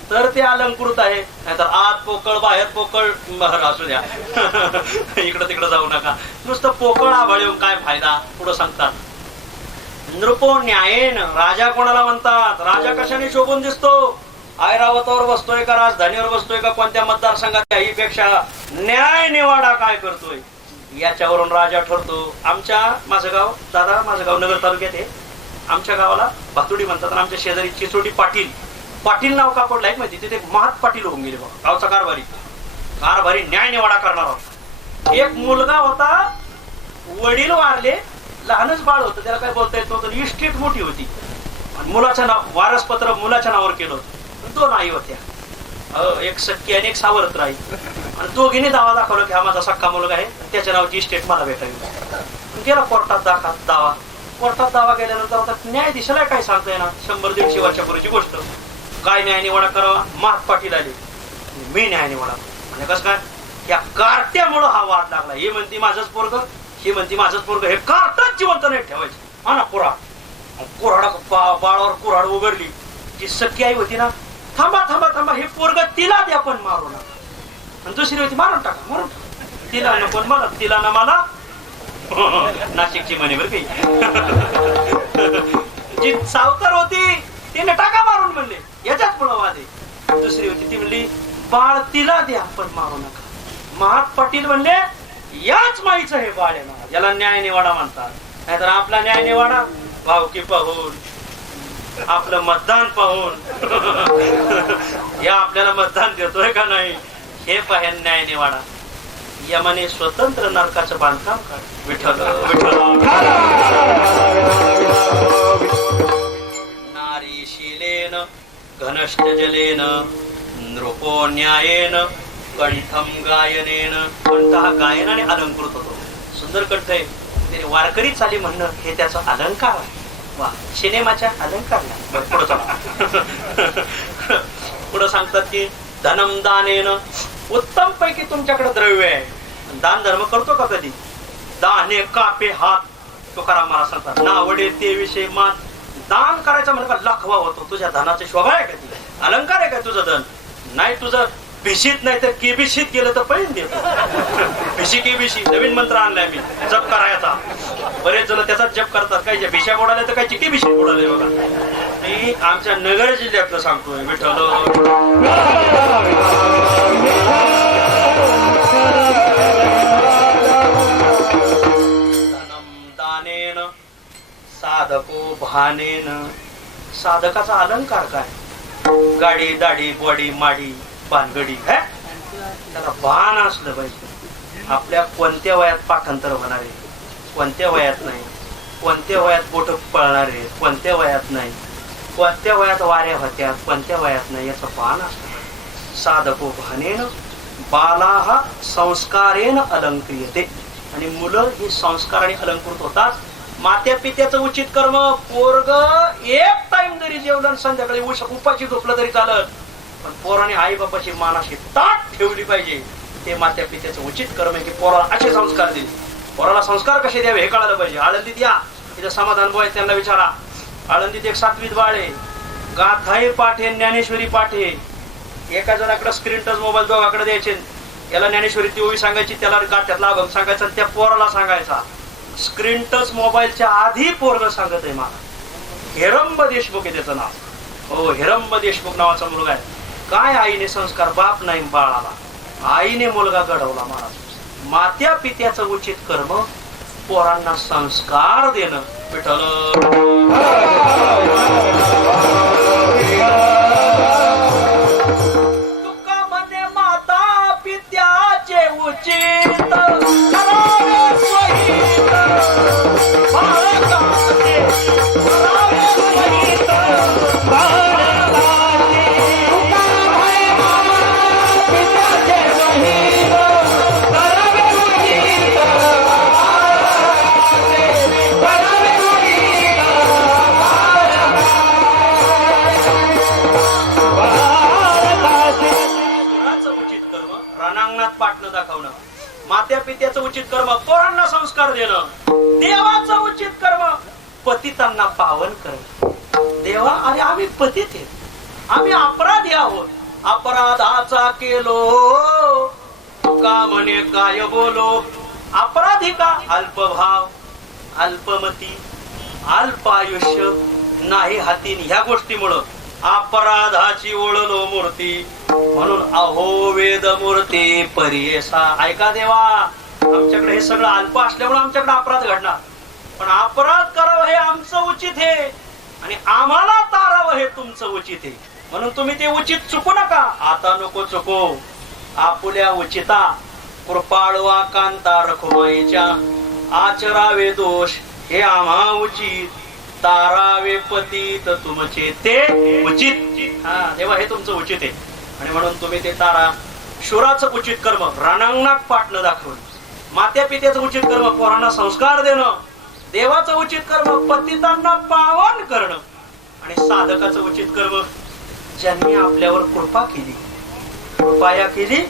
तर ते अलंकृत आहे. नाहीतर आत पोकळ बाहेर पोकळ असू द्या. इकडं तिकडं जाऊ नका. नुसतं पोकळ आभाळ येऊन काय फायदा? पुढं सांगतात नृपो न्यायेन. राजा कोणाला म्हणतात? राजा कशाने शोभून दिसतो? ऐरावतावर बसतोय का राजधानीवर बसतोय का कोणत्या मतदारसंघात? ही पेक्षा न्याय निवाडा काय करतोय याच्यावरून राजा ठरतो. माझं गाव दादा, माझं गाव नगर तालुक्यात आहे. आमच्या गावाला भातुडी म्हणतात आणि आमच्या शेजारी चिचोडी पाटील. पाटील नाव का पडलं आहे माहिती? तिथे महात पाटील होऊन गेले बघा. गावचा कारभारी न्याय निवाडा करणार होता. एक मुलगा होता, वडील वारले, लहानच बाळ होतं, त्याला काय बोलता येत नव्हतं. इस्टेट मोठी होती, मुलाचं नाव वारसपत्र मुलाच्या नावावर केलं होतं. 2 आई होत्या, एक सख्खी आणि एक सावरत राही. आणि दोघींनी दावा दाखवला की हा माझा सख्खा मुलगा आहे, त्याच्या नावाची इस्टेट मला भेटावी. गेला कोर्टात दावा. कोर्टात दावा गेल्यानंतर आता न्यायाधीशाला काय सांगता येणार? 100-150 वर्षापूर्वीची गोष्ट. काय न्याय निवाडा करावा? महात पाटील आले, मी न्याय निवाडा. म्हणजे कसं काय? या कार्ट्यामुळं हा वाद लागला. हे म्हणती माझंच पोरग, ही म्हणती माझंच पोरग. हे कार्टच जिवंत नाही ठेवायचे. हा ना, कुऱ्हाड बाळावर कुऱ्हाड उघडली. जी सख्खी आई होती ना, थांबा थांबा थांबा, हे पोरग तिला द्या पण मारू नका. आणि दुसरी होती मारून टाका. तिला नको मला, तिला ना मला. नाशिकची म्हणे बरं काही. जी सावकार होती तिने टाका मारून म्हणले, याच्यात पुढं वाद आहे. दुसरी होती ती म्हणली बाळ तिला द्या पण मारू नका. महात पाटील म्हणले याच माईचं हे बाळ आहे ना, याला न्याय निवाडा म्हणतात. नाहीतर आपला न्याय निवाडा भावकी पाहून, आपलं मतदान पाहून, या आपल्याला मतदान देतोय का नाही हे पाहेन न्याय निवाडा. यमाने स्वतंत्र नरकाचं बांधकाम कर. विठ्ठल नारी शीलेन घनश्च जलेन नृपो न्यायेन कंठम गायनेन. कंठ हा गायनाने अलंकृत होतो. सुंदर कंठ आहे. त्याने वारकरी चाली म्हणणं हे त्याचा अलंकार आहे. वा, सिनेमाच्या अलंकार. पुढे सांगतात की धनम दानेन. उत्तम पैकी तुमच्याकडे द्रव्य आहे. दान धर्म करतो का कधी? दाने कापे हात. तुकाराम महाराज सांगतात नावडे ते विषय मात. दान करायचं म्हणजे का लखवा होतो. तुझ्या धनाची शोभा आहे का ती? अलंकार आहे का तुझं धन? नाही. तुझं भिशीत नाही तर केबिशीत गेलं तर पैन देतो. भिशी केबिशी नवीन मंत्र आणलाय मी, जप करायचा. बरेच जण त्याचाच जप करतात. काही भिशा बुडाल्या तर काही केबिशी बुडाले बघा. मी आमच्या नगर जिल्ह्यातलं सांगतोय. विठ्ठल दानेन साधको भानेन. साधकाचा अलंकार काय? गाडी दाढी बॉडी माडी भानगडी. त्याला भान असलं पाहिजे. आपल्या कोणत्या वयात पाठांतर होणार आहे, कोणत्या वयात नाही, कोणत्या वयात बोट पळणार आहे, कोणत्या वयात नाही, कोणत्या वयात वाऱ्या होत्या, कोणत्या वयात नाही, याचं भान असतं. साधको भानेन बालाहा संस्कारेन अलंक्रियते. आणि मुलं ही संस्काराने अलंकृत होतात. मात्या पित्याचं उचित कर्म. पोरग एक टाइम जरी जेवलं संध्याकाळी उपाशी झोपलं तरी चालत, पण पोराने आई बापाची मानाशी ताट ठेवली पाहिजे. ते मात्या पित्याचं उचित कर्म आहे की पोराला असे संस्कार दिले. पोराला संस्कार कसे द्यावे हे कळायला पाहिजे. आळंदीत या, तिथं समाधान बोय त्यांना विचारा. आळंदीत एक 7वीत बाळ आहे. गाथाही पाठे ज्ञानेश्वरी पाठे. एका जणाकडे स्क्रीन टच मोबाईल दोघाकडे द्यायचे. याला ज्ञानेश्वरी ती ओवी सांगायची, त्याला गाठ्यातला अभंग सांगायचा, त्या पोराला सांगायचा. स्क्रीन टच मोबाईलच्या आधी पोरग सांगत आहे मला. हिरंब देशमुख आहे त्याचं नाव. हो, हिरंब देशमुख नावाचा मुलगा आहे. काय आईने संस्कार, बाप नाही बाळाला, आईने मुलगा घडवला महाराज. मात्या पित्याचं उचित कर्म, पोरांना संस्कार देणं. विठ्ठल तुका म्हणे माता पित्याचे उचित करावे स्वहित, बाळकाचे करावे स्वहित, बाळकाचे. तुका म्हणे माता पित्याचे स्वहित करावे स्वहित, बाळकाचे करावे स्वहित, बाळकाचे. गुणाचं उचित कर्म रणांगणात पाटणं दाखवणं, मात्या पित्याचं उचित कर्म पोरांना संस्कार देणं, देवाचं उचित कर्म पतितांना पावन करणं. देवा अरे आम्ही पतित आहेत, आम्ही अपराधी आहोत, अपराधाचा केलो का म्हणे काय बोलो. अपराधी का? अल्पभाव, अल्पमती, अल्पायुष्य, नाही हातीन ह्या गोष्टीमुळं अपराधाची ओळलो मूर्ती. म्हणून अहो वेद मूर्ती परियसा. ऐका देवा, आमच्याकडे हे सगळं अल्प असल्यामुळे आमच्याकडे अपराध घडणार, पण अपराध करावं हे आमचं उचित आहे आणि आम्हाला तारावं हे तुमचं उचित आहे. म्हणून तुम्ही ते उचित चुकू नका. आता नको चुको आपुल्या उचिता, कृपाळवा कांता रखुमाईच्या, आचरावे दोष हे आम्हा उचित, तारावे पतित तुमचे ते उचित. हा देवा हे तुमचं उचित आहे आणि म्हणून तुम्ही ते तारा. शूराचं उचित कर्म रणांगणात पाटणं दाखवणं, मात्या पित्याचं उचित कर्म पोरांना संस्कार देणं, देवाचं उचित कर्म पतितांना पावन करणं आणि साधकाचं उचित कर्म ज्यांनी आपल्यावर कृपा केली, कृपाया केली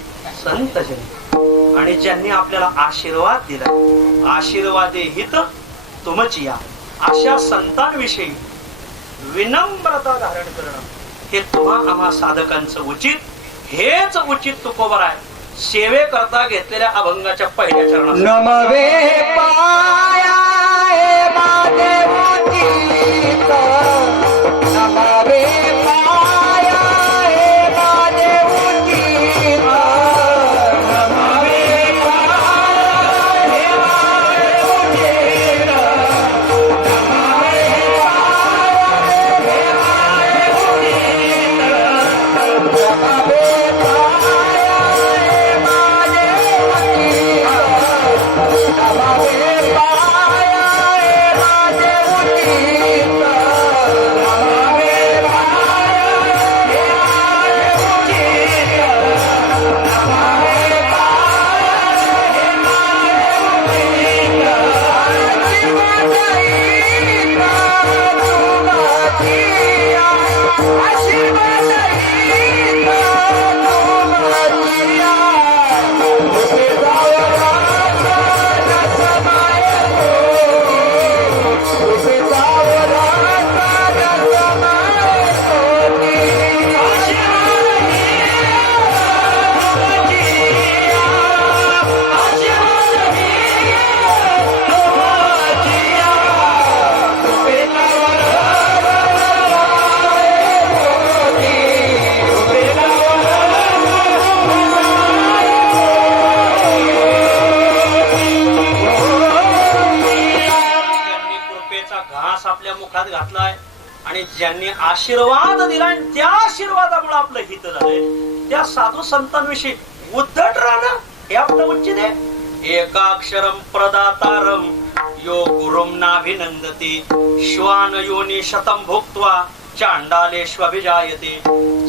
संत जनी, आणि ज्यांनी आपल्याला आशीर्वाद दिला, आशीर्वादे हित तुमची या, अशा संतांविषयी विनम्रता धारण करणं हे तुम्हा आम्हा साधकांचं उचित. हेच उचित तुकोबर आहे. सेवे करता घेतलेल्या अभंगाच्या पहिल्या चरणात नमवे पाया हे माझे उचित, नमवे पाया हे माझे उचित, नमवे पाया हे माझे उचित, नमवे पाया हे माझे उचित, नमवे घातलाय आणि ज्यांनी आशीर्वाद दिला आणि त्या आशीर्वादामुळे आपलं हित झालंय, त्या साधू संतांविषयी उद्धट राहणं हे आपलं उचित आहे. एकाक्षरम प्रदातारम यो गुरुम नाभिनंदती, श्वान योनी शतम भोक्त्वा चांडालेष्वभिजायते.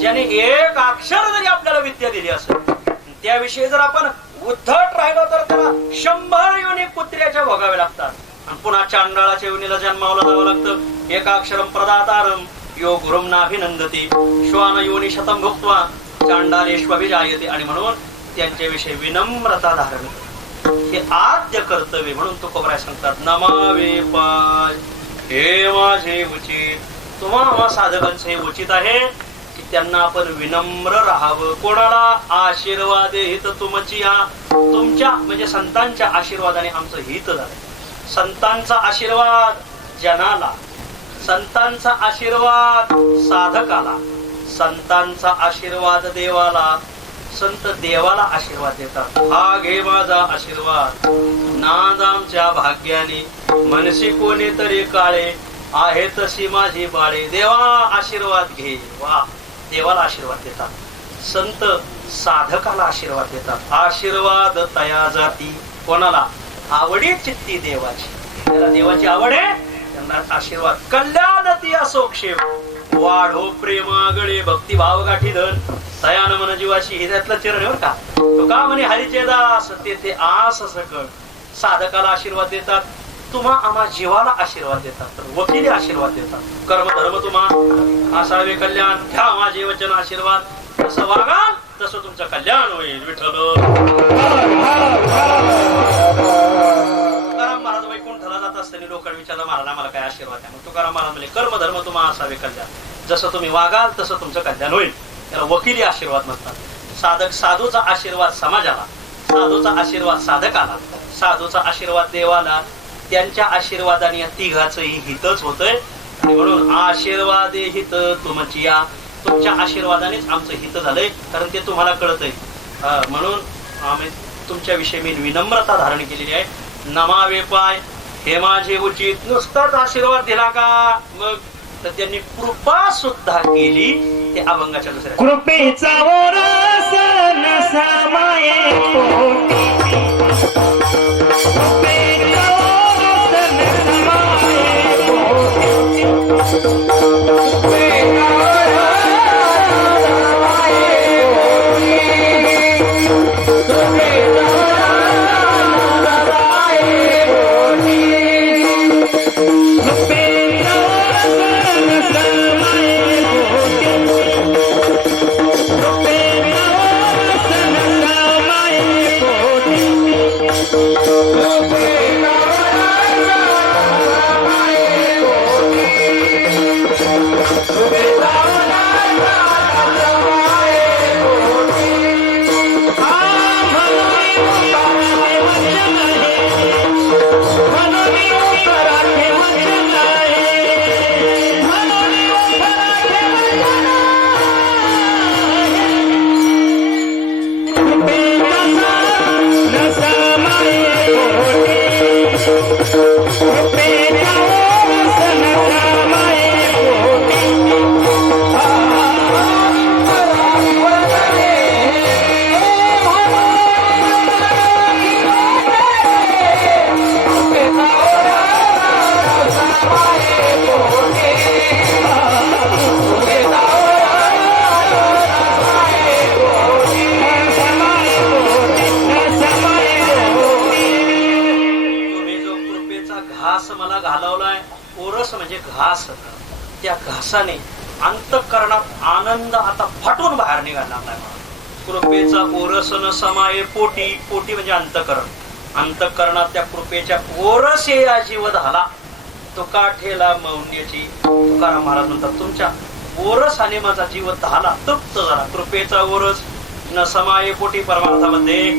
ज्याने एक अक्षर जरी आपल्याला विद्या दिली असेल, त्याविषयी जर आपण उद्धट राहिलो तर त्याला 100 योनी कुत्र्याच्या भोगावे लागतात आणि पुन्हा चांडाळाच्या योनीला जन्मावला जावं लागतं. एकाक्षरम प्रदातारम यो गुरुम नाभिनंदती, श्वान योनी शतम भोक्त्वा चांडालेष्वभिजायते. आणि म्हणून त्यांच्याविषयी विनम्रता धारण हे आद्य कर्तव्य. म्हणून तुकोबराय सांगतात, नमावे पाय हे माझे उचित. तुम्हा साधकांचे हे उचित आहे की त्यांना आपण विनम्र राहावं. कोणाला? आशीर्वाद हित तुमची या, तुमच्या म्हणजे संतांच्या आशीर्वादाने आमचं हित झालं. संतांचा आशीर्वाद जनाला, संतांचा आशीर्वाद साधकाला, संतांचा आशीर्वाद देवाला, संत देवाला आशीर्वाद देतात. हा घे माझा आशीर्वाद, नाद आमच्या भाग्याने, मनसी कोणी तरी काळे, आहे तशी माझी बाळे. देवा आशीर्वाद घे. वा, देवाला आशीर्वाद देतात. संत साधकाला आशीर्वाद देतात. आशीर्वाद तया जाती, कोणाला? आवडी चित्ती देवाची, त्याला देवाची आवड आहे त्यांना आशीर्वाद. कल्याण ती असो क्षेम, वाढो प्रेमागळे, भक्तिभाव गाठी धन, तयान मन जीवाशी. हे त्यातलं चरण आहे बरं का. तो का म्हणे हरीचे दास तेथे आस सकळ. साधकाला आशीर्वाद देतात, तुम्हा आम्हा जीवाला आशीर्वाद देतात, तर वकिली आशीर्वाद देतात. कर्म धर्म तुम्हा असावे कल्याण, घ्या माझे वचन आशीर्वाद, जसं वागाल तसं तुमचं कल्याण होईल. विठ्ठल. तुकाराम महाराज वैकुंठाला जात असताना लोकांना विचारलं, महाराज आम्हाला काय आशीर्वाद आहे? मग तुकाराम महाराज म्हणजे कर्म धर्म तुम्हा असावे कल्याण, जसं तुम्ही वागाल तसं तुमचं कल्याण होईल. त्याला वकिली आशीर्वाद म्हणतात. साधक साधूचा आशीर्वाद समाजाला, साधूचा आशीर्वाद साधकाला, साधूचा आशीर्वाद देवाला. त्यांच्या आशीर्वादाने या तिघाचंही हितच होतंय. आणि म्हणून आशीर्वादे हित तुमची या, तुमच्या आशीर्वादानेच आमचं हित झालंय, कारण ते तुम्हाला कळतंय. म्हणून आम्ही तुमच्याविषयी मी विनम्रता धारण केलेली आहे. नमावे पाय हे माझे उचित. नुसताच आशीर्वाद दिला का? मग तर त्यांनी कृपा सुद्धा केली. ते अभंगाच्या दुसऱ्या कृपेचा ओरस नसा माये पोटी, कृपेचा ओरस नसा माये पोटी, कृपेचा ओरस माये पोटी, कृपेचा ओरस माये पोटी, कृपेचा ओरस नसा माये पोटी. घास, त्या घासाने अंतःकरणात आनंद आता फाटून बाहेर निघाला लागलाय. कृपेचा ओरस न समाये पोटी, पोटी म्हणजे अंतःकरण. अंतःकरणात त्या कृपेच्या ओरस या जीव झाला. तो काठेला मौन्याची. तुकाराम महाराज म्हणतात तुमच्या ओरसाने माझा जीव झाला, तृप्त झाला. कृपेचा ओरस न समाये पोटी, परमार्थामध्ये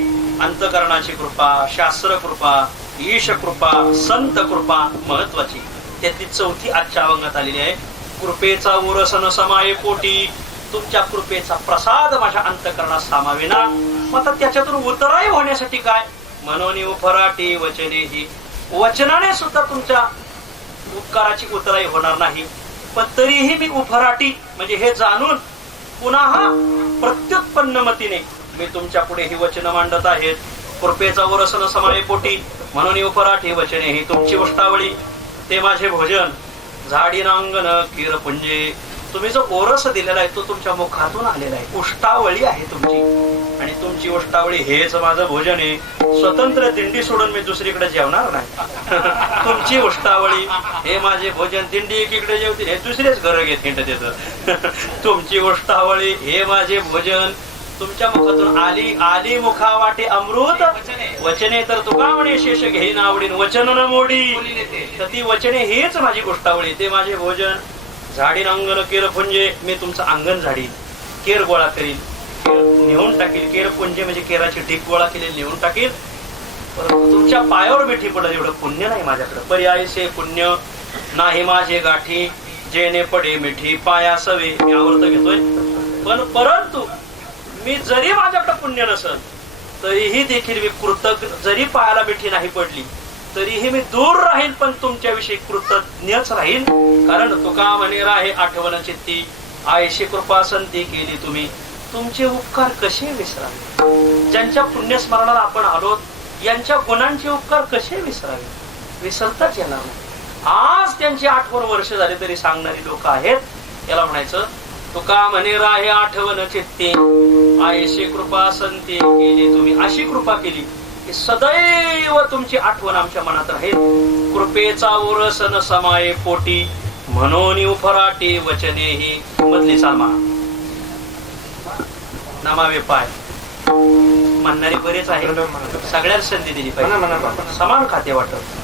अंतःकरणाची कृपा, शास्त्र कृपा, ईश कृपा, संत कृपा महत्वाची. त्यातली चौथी आजच्या अभंगात आलेली आहे. कृपेचा ओरस न समाये पोटी, तुमच्या कृपेचा प्रसाद माझ्या अंतःकरणात सामावेना. मग त्याच्यातून उतराई होण्यासाठी काय? मनोनी उफराटी वचनेही, वचनाने सुद्धा तुमच्या उपकाराची उतराई होणार नाही. पण तरीही मी उफराटी म्हणजे हे जाणून पुन्हा प्रत्युत्पन्न मतीने मी तुमच्या पुढे ही वचन मांडत आहेत. कृपेचा ओरस न समाये पोटी, म्हणून उपराठी वचने ही तुमची उष्टावळी, ते माझे भोजन. झाडी नांगण किर पुंजे, तुम्ही जो ओरस दिलेला आहे तो तुमच्या मुखातून आलेला आहे. उष्टावळी आहे तुमची, आणि तुमची उष्टावळी हेच माझं भोजन आहे. स्वतंत्र दिंडी सोडून मी दुसरीकडे जेवणार नाही. तुमची उष्टावळी हे माझे भोजन. दिंडी एकीकडे जेवतील, हे दुसरेच घर घेत हिंडत येतं. तुमची उष्टावळी हे माझे भोजन. तुमच्या मुखातून आली आली मुखा वाटे अमृत वचने, तर तुका म्हणे शेष घेईन आवडीन वचन न मोडी. तर ती वचने हेच माझी उष्टावळी, ते माझे भोजन. झाडीन अंगण केर पुंजे, मी तुमचं अंगण झाडीन, केर गोळा करील, नेऊन टाकील. केर पुंजे म्हणजे केराची ढीप गोळा केली नेऊन टाकील. परंतु तुमच्या पायावर मिठी पडेल एवढं पुण्य नाही माझ्याकडे. पर्यायसे पुण्य नाही माझे गाठी, जेणे पडे मिठी पायासवे. मी आवर्त घेतोय. पण परंतु मी जरी माझ्याकडे पुण्य नसल तरीही देखील मी कृतज्ञ, जरी पायाला मिठी नाही पडली तरीही मी दूर राहील, पण तुमच्याविषयी कृतज्ञच राहील. कारण तुका म्हणे राहे आठवण चित्ती, आयशी कृपा संती केली तुम्ही, तुमचे उपकार कसे विसरावे. ज्यांच्या पुण्यस्मरणाला आपण आलोत यांच्या गुणांचे उपकार कसे विसरावे, विसरताच येणार नाही. आज त्यांची 8 वर्ष झाली तरी सांगणारी लोक आहेत. याला म्हणायचं तुका म्हणे राहे आठवण चित्ती, आयशी कृपा संती केली तुम्ही. अशी कृपा केली की सदैव तुमची आठवण आमच्या मनात राहील. कृपेचा उरसन समाये पोटी, म्हणून उफराटी वचने ही. मधली सालमा नमावे पाय म्हणणारे बरेच आहे. सगळ्यात संधी दिली पाहिजे, समान खाते वाटत.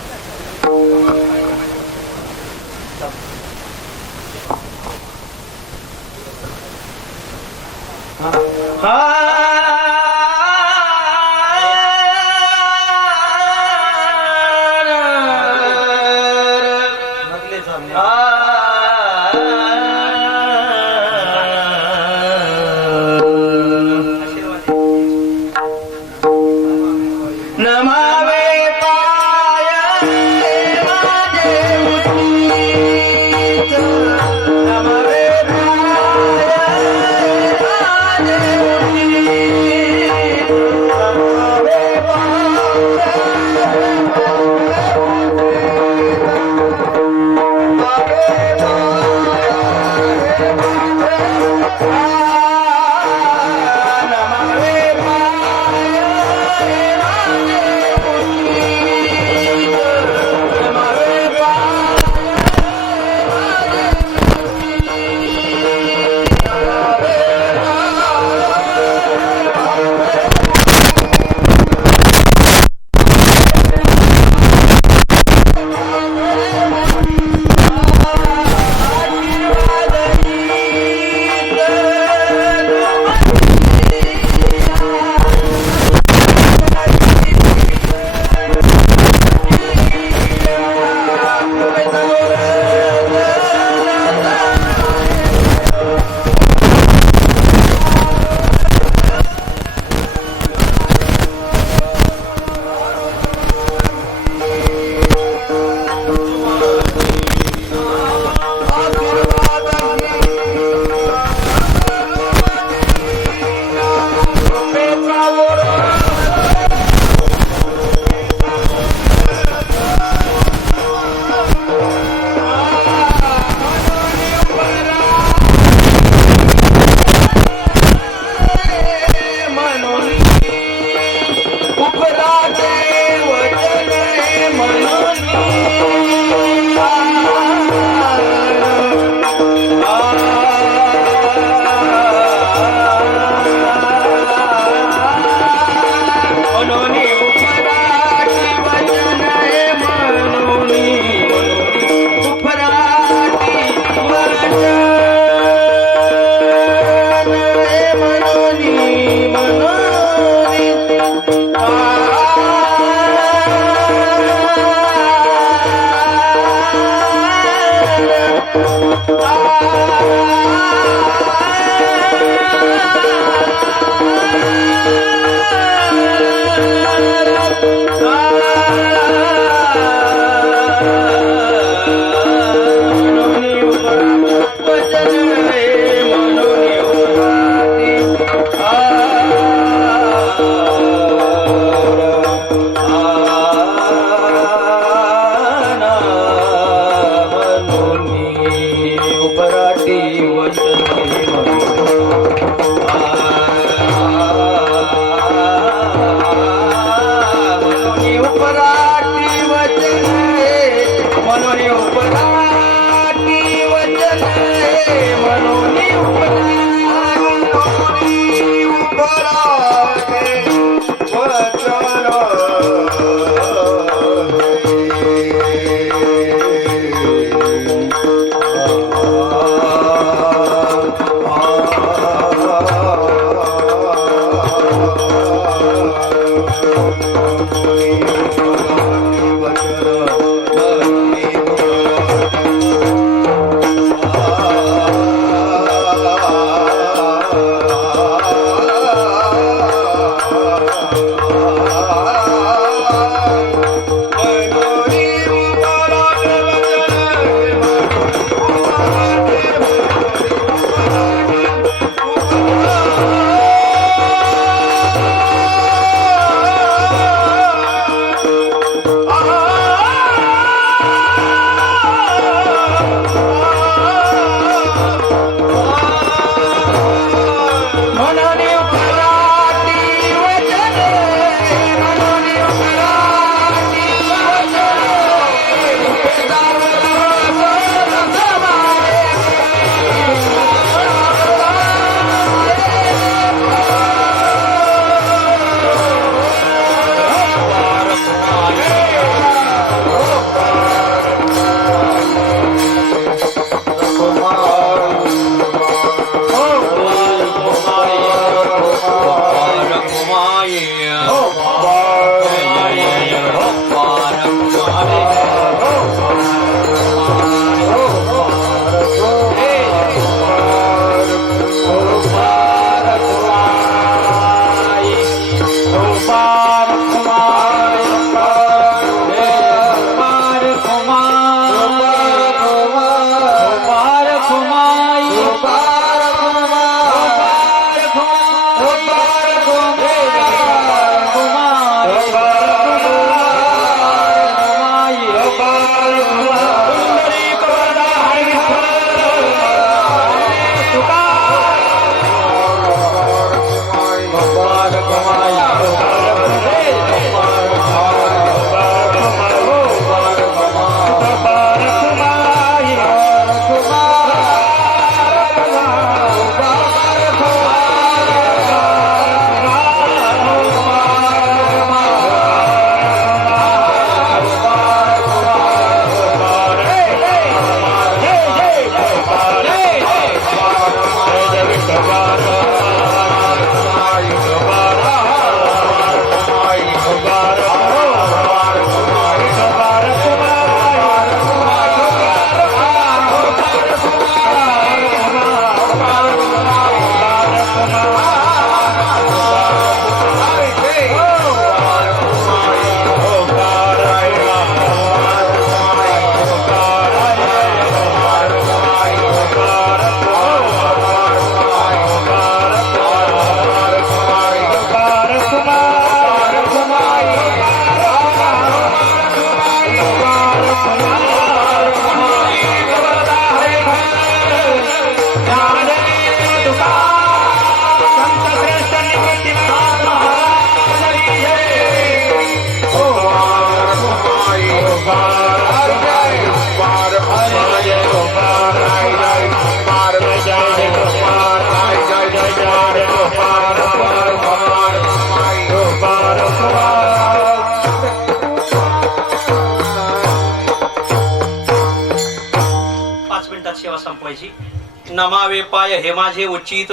नमावे पाय हे माझे उचित,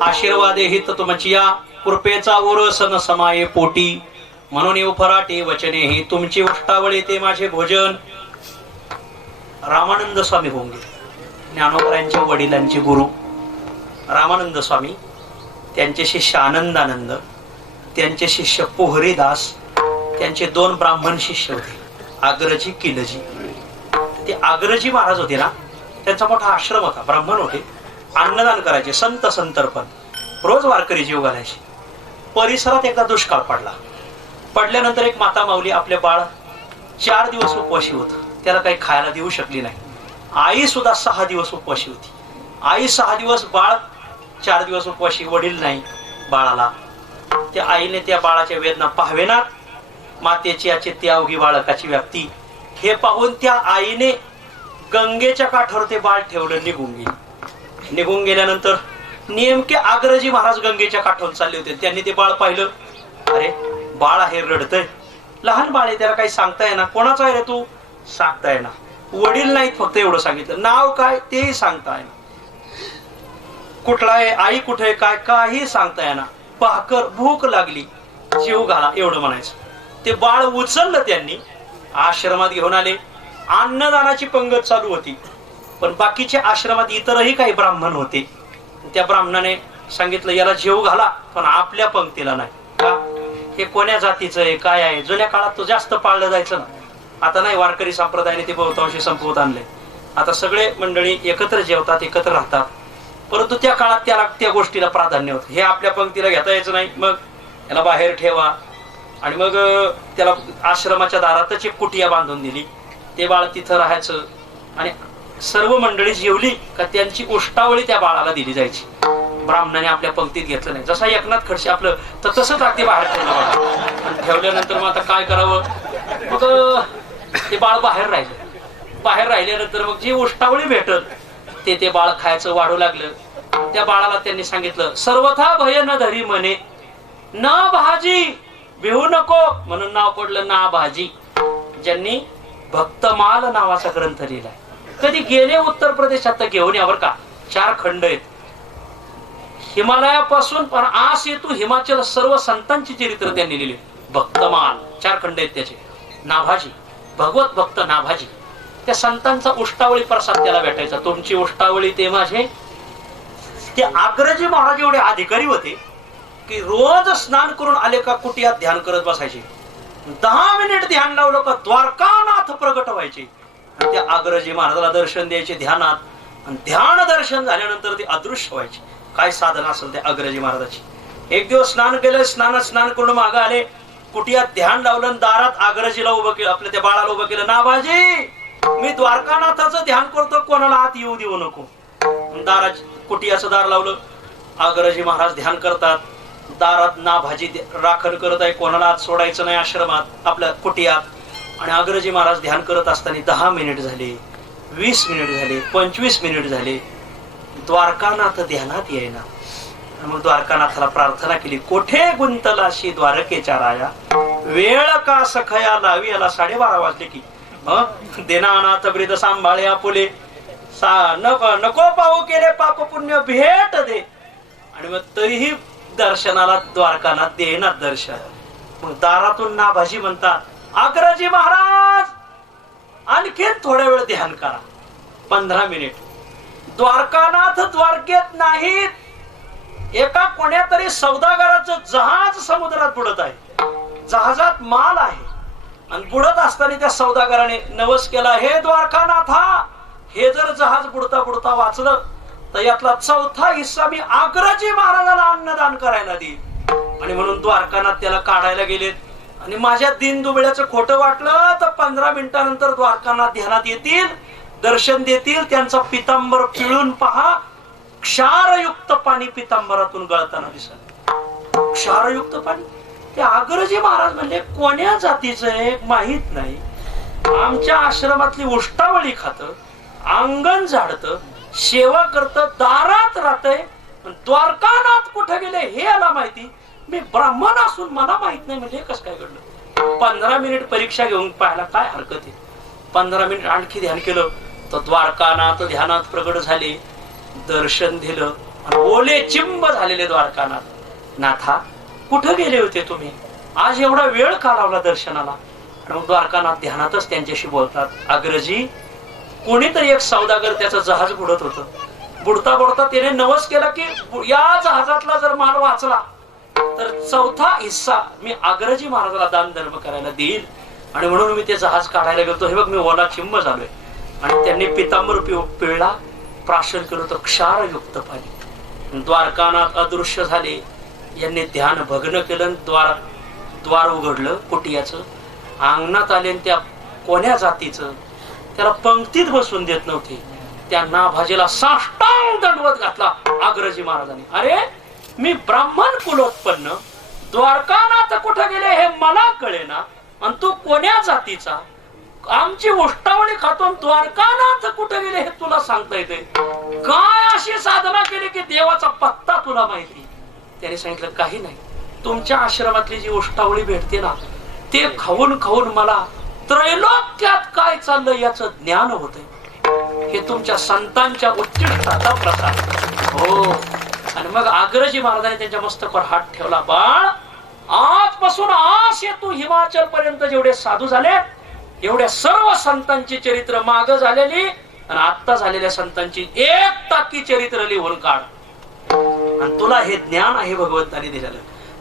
आशीर्वादे हित तुमचिया, कृपेचा ओरस न समाये पोटी, म्हणून उफराटे वचने ही तुमची उष्टावळी ते माझे भोजन. रामानंद स्वामी होऊन गेले, ज्ञानोबरायांच्या वडिलांचे गुरु रामानंद स्वामी, त्यांचे शिष्य आनंदानंद, त्यांचे शिष्य पोहरीदास, त्यांचे 2 ब्राह्मण शिष्य होते, आग्रजी किलजी. ते आग्रजी महाराज होते ना, त्यांचा मोठा आश्रम होता, ब्राह्मण होते, अन्नदान करायचे, संत संतर्पण, रोज वारकरी जीव घालायचे. परिसरात एकदा दुष्काळ पडल्यानंतर एक माता माऊली आपले बाळ 4 दिवस उपवाशी होत, त्याला काही खायला देऊ शकली नाही. आई सुद्धा 6 दिवस उपवाशी होती. आई 6 दिवस, बाळ 4 दिवस उपवाशी, वडील नाही बाळाला. त्या आईने त्या बाळाच्या वेदना पाहावेनात, मातेची याची त्या अवघी बाळकाची व्याप्ती हे पाहून त्या आईने गंगेच्या काठावर ते बाळ ठेवलं, निघून गेल्यानंतर नेमके आग्रजी महाराज गंगेच्या काठावर चालले होते. त्यांनी ते बाळ पाहिलं, अरे बाळ आहे, रडतय, लहान बाळ आहे, त्याला काही सांगता येणार. कोणाचा आहे रे तू? सांगता येणार. वडील नाहीत, फक्त एवढं सांगितलं. नाव काय तेही सांगता येणार. कुठला आहे, आई कुठे आहे, काय काही सांगता येणार. भाकर, भूक लागली, जीव घाला, एवढं म्हणायचं. ते बाळ उचललं त्यांनी, आश्रमात घेऊन आले. अन्नदानाची पंगत चालू होती, पण बाकीच्या आश्रमात इतरही काही ब्राह्मण होते. त्या ब्राह्मणाने सांगितलं, याला जीव घाला, पण आपल्या पंक्तीला नाही. का? हे कोण्या जातीचं आहे, काय आहे? जुन्या काळात तो जास्त पाळलं जायचं ना. आता नाही, वारकरी संप्रदायाने ते बहुतांशी संपवत आणले. आता सगळे मंडळी एकत्र जेवतात, एकत्र राहतात. परंतु त्या काळात त्याला त्या गोष्टीला प्राधान्य होतं. हे आपल्या पंक्तीला घेता यायचं नाही, मग याला बाहेर ठेवा. आणि मग त्याला आश्रमाच्या दारातच एक कुटिया बांधून दिली. ते बाळ तिथं राहायचं. आणि सर्व मंडळी जेवली का त्यांची उष्टावळी त्या बाळाला दिली जायची. ब्राह्मणाने आपल्या पंक्तीत घेतलं नाही. जसा एकनाथ खडसे आपलं, तर तसंच अगदी बाहेर ठेवलं. ठेवल्यानंतर मग आता काय करावं, मग ते बाळ बाहेर राहिल्यानंतर मग जी उष्टावळी भेटत ते बाळ खायचं वाढू लागलं. त्या बाळाला त्यांनी सांगितलं, सर्वथा भय न धरी म्हणे, न भाजी भिवू नको, म्हणून नाव पडलं ना भाजी. ज्यांनी भक्तमाल नावाचा ग्रंथ लिहिलाय, कधी गेले उत्तर प्रदेशात तर घेऊन यावर का. 4 खंड आहेत, हिमालयापासून पण आस येतो हिमाचल, सर्व संतांची चरित्र त्यांनी लिहिले. भक्तमाल 4 खंड आहेत त्याचे. नाभाजी, भगवत भक्त नाभाजी, त्या संतांचा उष्टावळी प्रसाद त्याला भेटायचा. तुमची उष्टावळी ते माझे. ते आग्रजी महाराज एवढे अधिकारी होते की रोज स्नान करून आले का कुटियात ध्यान करत बसायचे. 10 मिनिट ध्यान लावलं का द्वारकानाथ प्रगट व्हायचे. आणि त्या आग्रजी महाराजाला दर्शन द्यायचे ध्यानात. आणि ध्यान दर्शन झाल्यानंतर ते अदृश्य व्हायचे. काय साधना असेल त्या अग्रजी महाराजाची. एक दिवस स्नान केलं, स्नान करून मागे आले, कुटियात ध्यान लावलं, दारात आग्रजीला उभं केलं, आपल्या त्या बाळाला उभं केलं. नाभाजी, मी द्वारकानाथाचं ध्यान करतो, कोणाला आत येऊ देऊ नको. दारात कुटियाचं दार लावलं. आग्रजी महाराज ध्यान करतात. दारात नाभाजी राखण करत आहे, कोणाला आत सोडायचं नाही आश्रमात, आपल्या कुटियात. आणि अग्रजी महाराज ध्यान करत असताना 10 मिनिट झाले, 20 मिनिट झाले, 25 मिनिट झाले, द्वारकानाथ ध्यानात येईना. मग द्वारकानाथाला प्रार्थना केली, कोठे गुंतलाशी द्वारकेच्या राया, वेळ का सखया लावी. याला 12:30 वाजले की देनानाथ ब्रीद सांभाळे आपुले, नको पाहू केले पाप पुण्य भेट दे. आणि मग तरीही दर्शनाला द्वारकानाथ देणार दर्शन. मग दारातून नाभाजी म्हणतात, अग्रजी महाराज आणखी थोड्या वेळ ध्यान करा. 15 मिनिट. द्वारकानाथ द्वारकेत नाहीत, एका कोण्या तरी सौदागराचं जहाज समुद्रात बुडत आहे. जहाजात माल आहे आणि बुडत असताना त्या सौदागराने नवस केला, हे द्वारकानाथा, हे जर जहाज बुडता बुडता वाचलं तर यातला 4था हिस्सा मी अग्रजी महाराजाला अन्नदान करायला देईल. आणि म्हणून द्वारकानाथ त्याला काढायला गेलेत. आणि माझ्या दिनदुबळ्याचं खोटं वाटलं तर 15 मिनिटानंतर द्वारकानाथ ध्यानात येतील, दर्शन देतील. त्यांचा पितांबर पिळून पहा, क्षारयुक्त पाणी पितांबरातून गळताना दिसत. क्षारयुक्त पाणी. ते अग्रजी महाराज म्हणजे कोण्या जातीचं आहे माहित नाही. आमच्या आश्रमातली उष्टावळी खात, अंगण झाडत, सेवा करत, दारात राहतय. द्वारकानाथ कुठे गेले हे याला माहिती. मी ब्राह्मण असून मला माहित नाही म्हणजे कसं काय घडलं. 15 मिनिट परीक्षा घेऊन पाहायला काय हरकत आहे. 15 मिनिट आणखी ध्यान केलं तर द्वारकानाथ ध्यानात प्रगट झाले. दर्शन दिलं आणि ओले चिंब झालेले द्वारकानाथ. नाथा कुठं गेले होते तुम्ही? आज एवढा वेळ का लावला दर्शनाला? आणि द्वारकानाथ ध्यानातच त्यांच्याशी बोलतात. अग्रजी, कोणीतरी एक सौदागर त्याचं जहाज बुडत होतं. बुडता बुडता त्याने नवस केला की या जहाजातला जर माल वाचला तर 4था हिस्सा मी अग्रजी महाराजाला दान धर्म करायला देईल. आणि म्हणून मी ते जहाज काढायला गेलो. हे बघ मी ओला चिंब झालोय. आणि त्यांनी पितांबर पिळला, प्राशन केलं होतं क्षारयुक्त पाणी. द्वारकानाथ अदृश्य झाले. यांनी ध्यान भग्न केलं. द्वार उघडलं कुटियाचं. अंगणात आले. त्या कोण्या जातीचं त्याला पंक्तीत बसून देत नव्हते. त्या नाभाजीला साष्टांग दंडवत घातला अग्रजी महाराजांनी. अरे मी ब्राह्मण कुलोत्पन्न, द्वारकानाथ कुठे गेले हे मला कळेना, आणि तू कोण्या जातीचा? आमची उष्टावळी खातो, द्वारकानाथ कुठे गेले हे तुला सांगता येते? काय अशी साधना केली की देवाचा पत्ता तुला माहिती? त्याने सांगितलं काही नाही, तुमच्या आश्रमातली जी उष्टावळी भेटते ना ते खाऊन खाऊन मला त्रैलोक्यात काय चाललंय याचं ज्ञान होतंय. हे तुमच्या संतांच्या उच्चिष्टाचा प्रसाद हो. आणि मग अग्रजी महाराजांनी त्यांच्या मस्तकावर हात ठेवला. बाळ, आजपासून आज तू हिमाचल पर्यंत जेवढे साधू झाले एवढ्या सर्व संतांची चरित्र माग झालेली आणि आता झालेल्या संतांची एक टाकी चरित्र लिहून काढ. आणि तुला हे ज्ञान आहे भगवंतानी दिलेलं.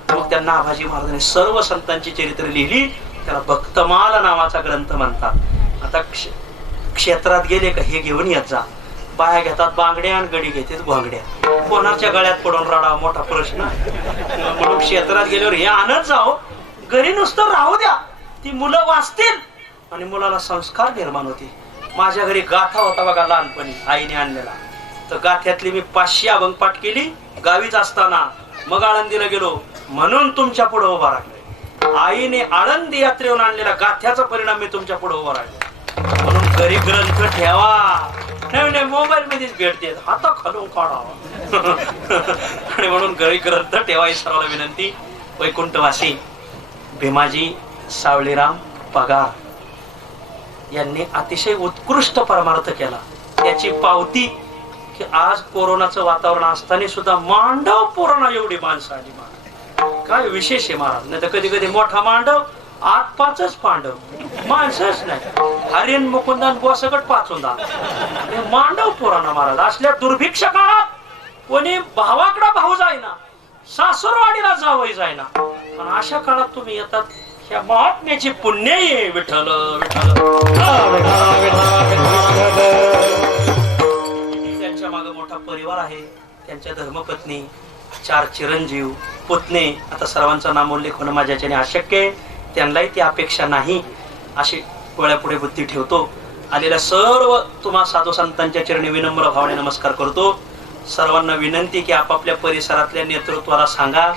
मग त्यांना आभाजी महाराजांनी सर्व संतांची चरित्र लिहिली. त्याला भक्तमाल नावाचा ग्रंथ म्हणतात. आता क्षेत्रात गेले का हे घेऊन येत जा. बाया घेतात बांगड्या आणि गडी घेतात घोंगड्या. कोणाच्या गळ्यात पडून राडा मोठा प्रश्न. म्हणून क्षेत्रात गेल्यावर हे आणत जाओ. घरी नुसतं राहू द्या, ती मुलं वाचतील आणि मुलाला संस्कार निर्माण होतील. माझ्या घरी गाथा होता बघा लहानपणी आईने आणलेला. तर गाथ्यातली मी 500 अभंग पाठ केली गावीच असताना. मग आळंदीला गेलो म्हणून तुमच्या पुढे उभा राहिलो. आईने आळंदी यात्रेहून आणलेला गाथ्याचा परिणाम मी तुमच्या पुढे उभा राहिलो. म्हणून घरी ग्रंथ ठेवा. नाही मोबाईल मध्येच भेटते, हाता खालून काढावा. आणि म्हणून घरी ग्रंथ ठेवा ही सर्वांना विनंती. वैकुंठवासी भीमाजी सावळीराम पगार यांनी अतिशय उत्कृष्ट परमार्थ केला. त्याची पावती की आज कोरोनाचं वातावरण असताना सुद्धा मांडव पुराणा एवढी माणसं आली. काय विशेष आहे महाराज. नाही तर कधी कधी मोठा मांडव 8-5 पांडव, माणसंच नाही. हरिण मुकुंदन बोसगट 5 मांडव पुराणा महाराज. असल्या दुर्भिक्ष काळात कोणी भावाकडे भाऊ जाईना, सासूरवाडीला जावई जाईना, पण अशा काळात तुम्ही येतात. ह्या महात्म्याची पुण्य आहे. विठ्ठल विठ्ठल. त्यांच्या मागे मोठा परिवार आहे. त्यांच्या धर्मपत्नी, 4 चिरंजीव, पुतणे. आता सर्वांचं नामोल्लेख होणं माझ्याच्याने अशक्य आहे. त्यांनाही ती अपेक्षा नाही. अशी डोळ्यापुढे बुद्धी ठेवतो. आलेल्या सर्व तुम्हा साधू संतांच्या चरणी विनम्र भावने नमस्कार करतो. सर्वांना विनंती की आपापल्या परिसरातल्या नेतृत्वाला सांगा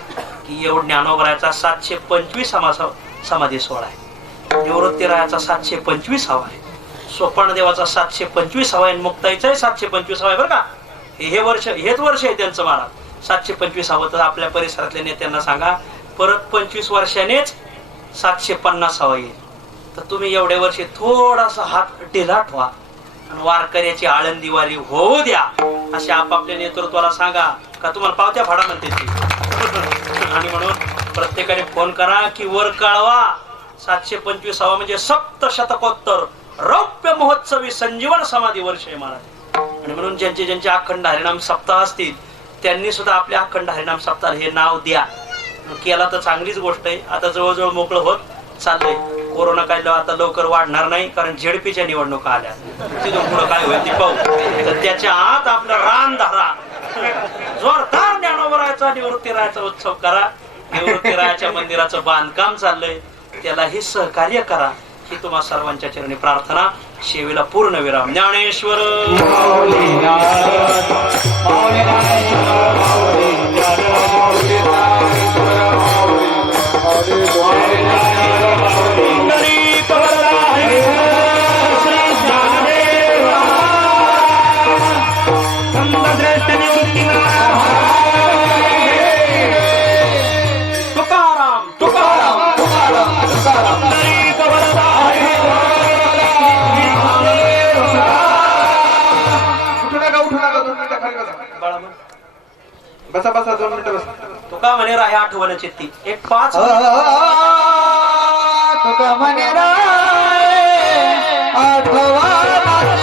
की एवढ ज्ञानोबरायाचा 725 समाधी सोहळा आहे. निवृत्तीरायाचा 725 आहे. सोपानदेवाचा 725 आहे. मुक्ताईचाही 725 आहे. बरं का, हे वर्ष हेच वर्ष आहे त्यांचं महाराज. 725 तर आपल्या परिसरातल्या नेत्यांना सांगा. परत 25 वर्षानेच 750 येईल. तर तुम्ही एवढ्या वर्षी थोडासा हात ढिला ठेवा आणि वारकऱ्याची आळंदी वारी होऊ द्या असे आपापल्या नेतृत्वाला सांगा. का तुम्हाला पावत्या फाडा म्हणते ती. आणि म्हणून प्रत्येकाने फोन करा की वर कळवा. 725 म्हणजे सप्तशतकोत्तर रौप्य महोत्सवी संजीवन समाधी वर्ष आहे महाराज. आणि म्हणून ज्यांचे ज्यांचे अखंड हरिनाम सप्ताह असतील त्यांनी सुद्धा आपल्या अखंड हरिनाम सप्ताह हे नाव द्या. केला तर चांगलीच गोष्ट आहे. आता जवळजवळ मोकळं होत चाललंय. कोरोना काय आता लवकर वाढणार नाही कारण झेडपीच्या निवडणुका आल्या. तिथून पुढे काय होईल ती पाहू. तर त्याच्या आत आपलं रान धरा. जोरदार ज्ञानोबरायाचा निवृत्तीरायाचा उत्सव करा. निवृत्तीरायाच्या मंदिराचं बांधकाम चाललंय, त्यालाही सहकार्य करा ही तुम्हा सर्वांच्या चरणी प्रार्थना. शेवेला पूर्ण विराम. ज्ञानेश्वर तुकाराम तुकाराम तुकाराम तुकाराम. उठू नका 2 मिनिटं खाली बसा. बसा बसा 2 मिनिटं बसा. तुका म्हणे राहे आठवण चित्ती एक 5 तुका म्हणे राय आठवा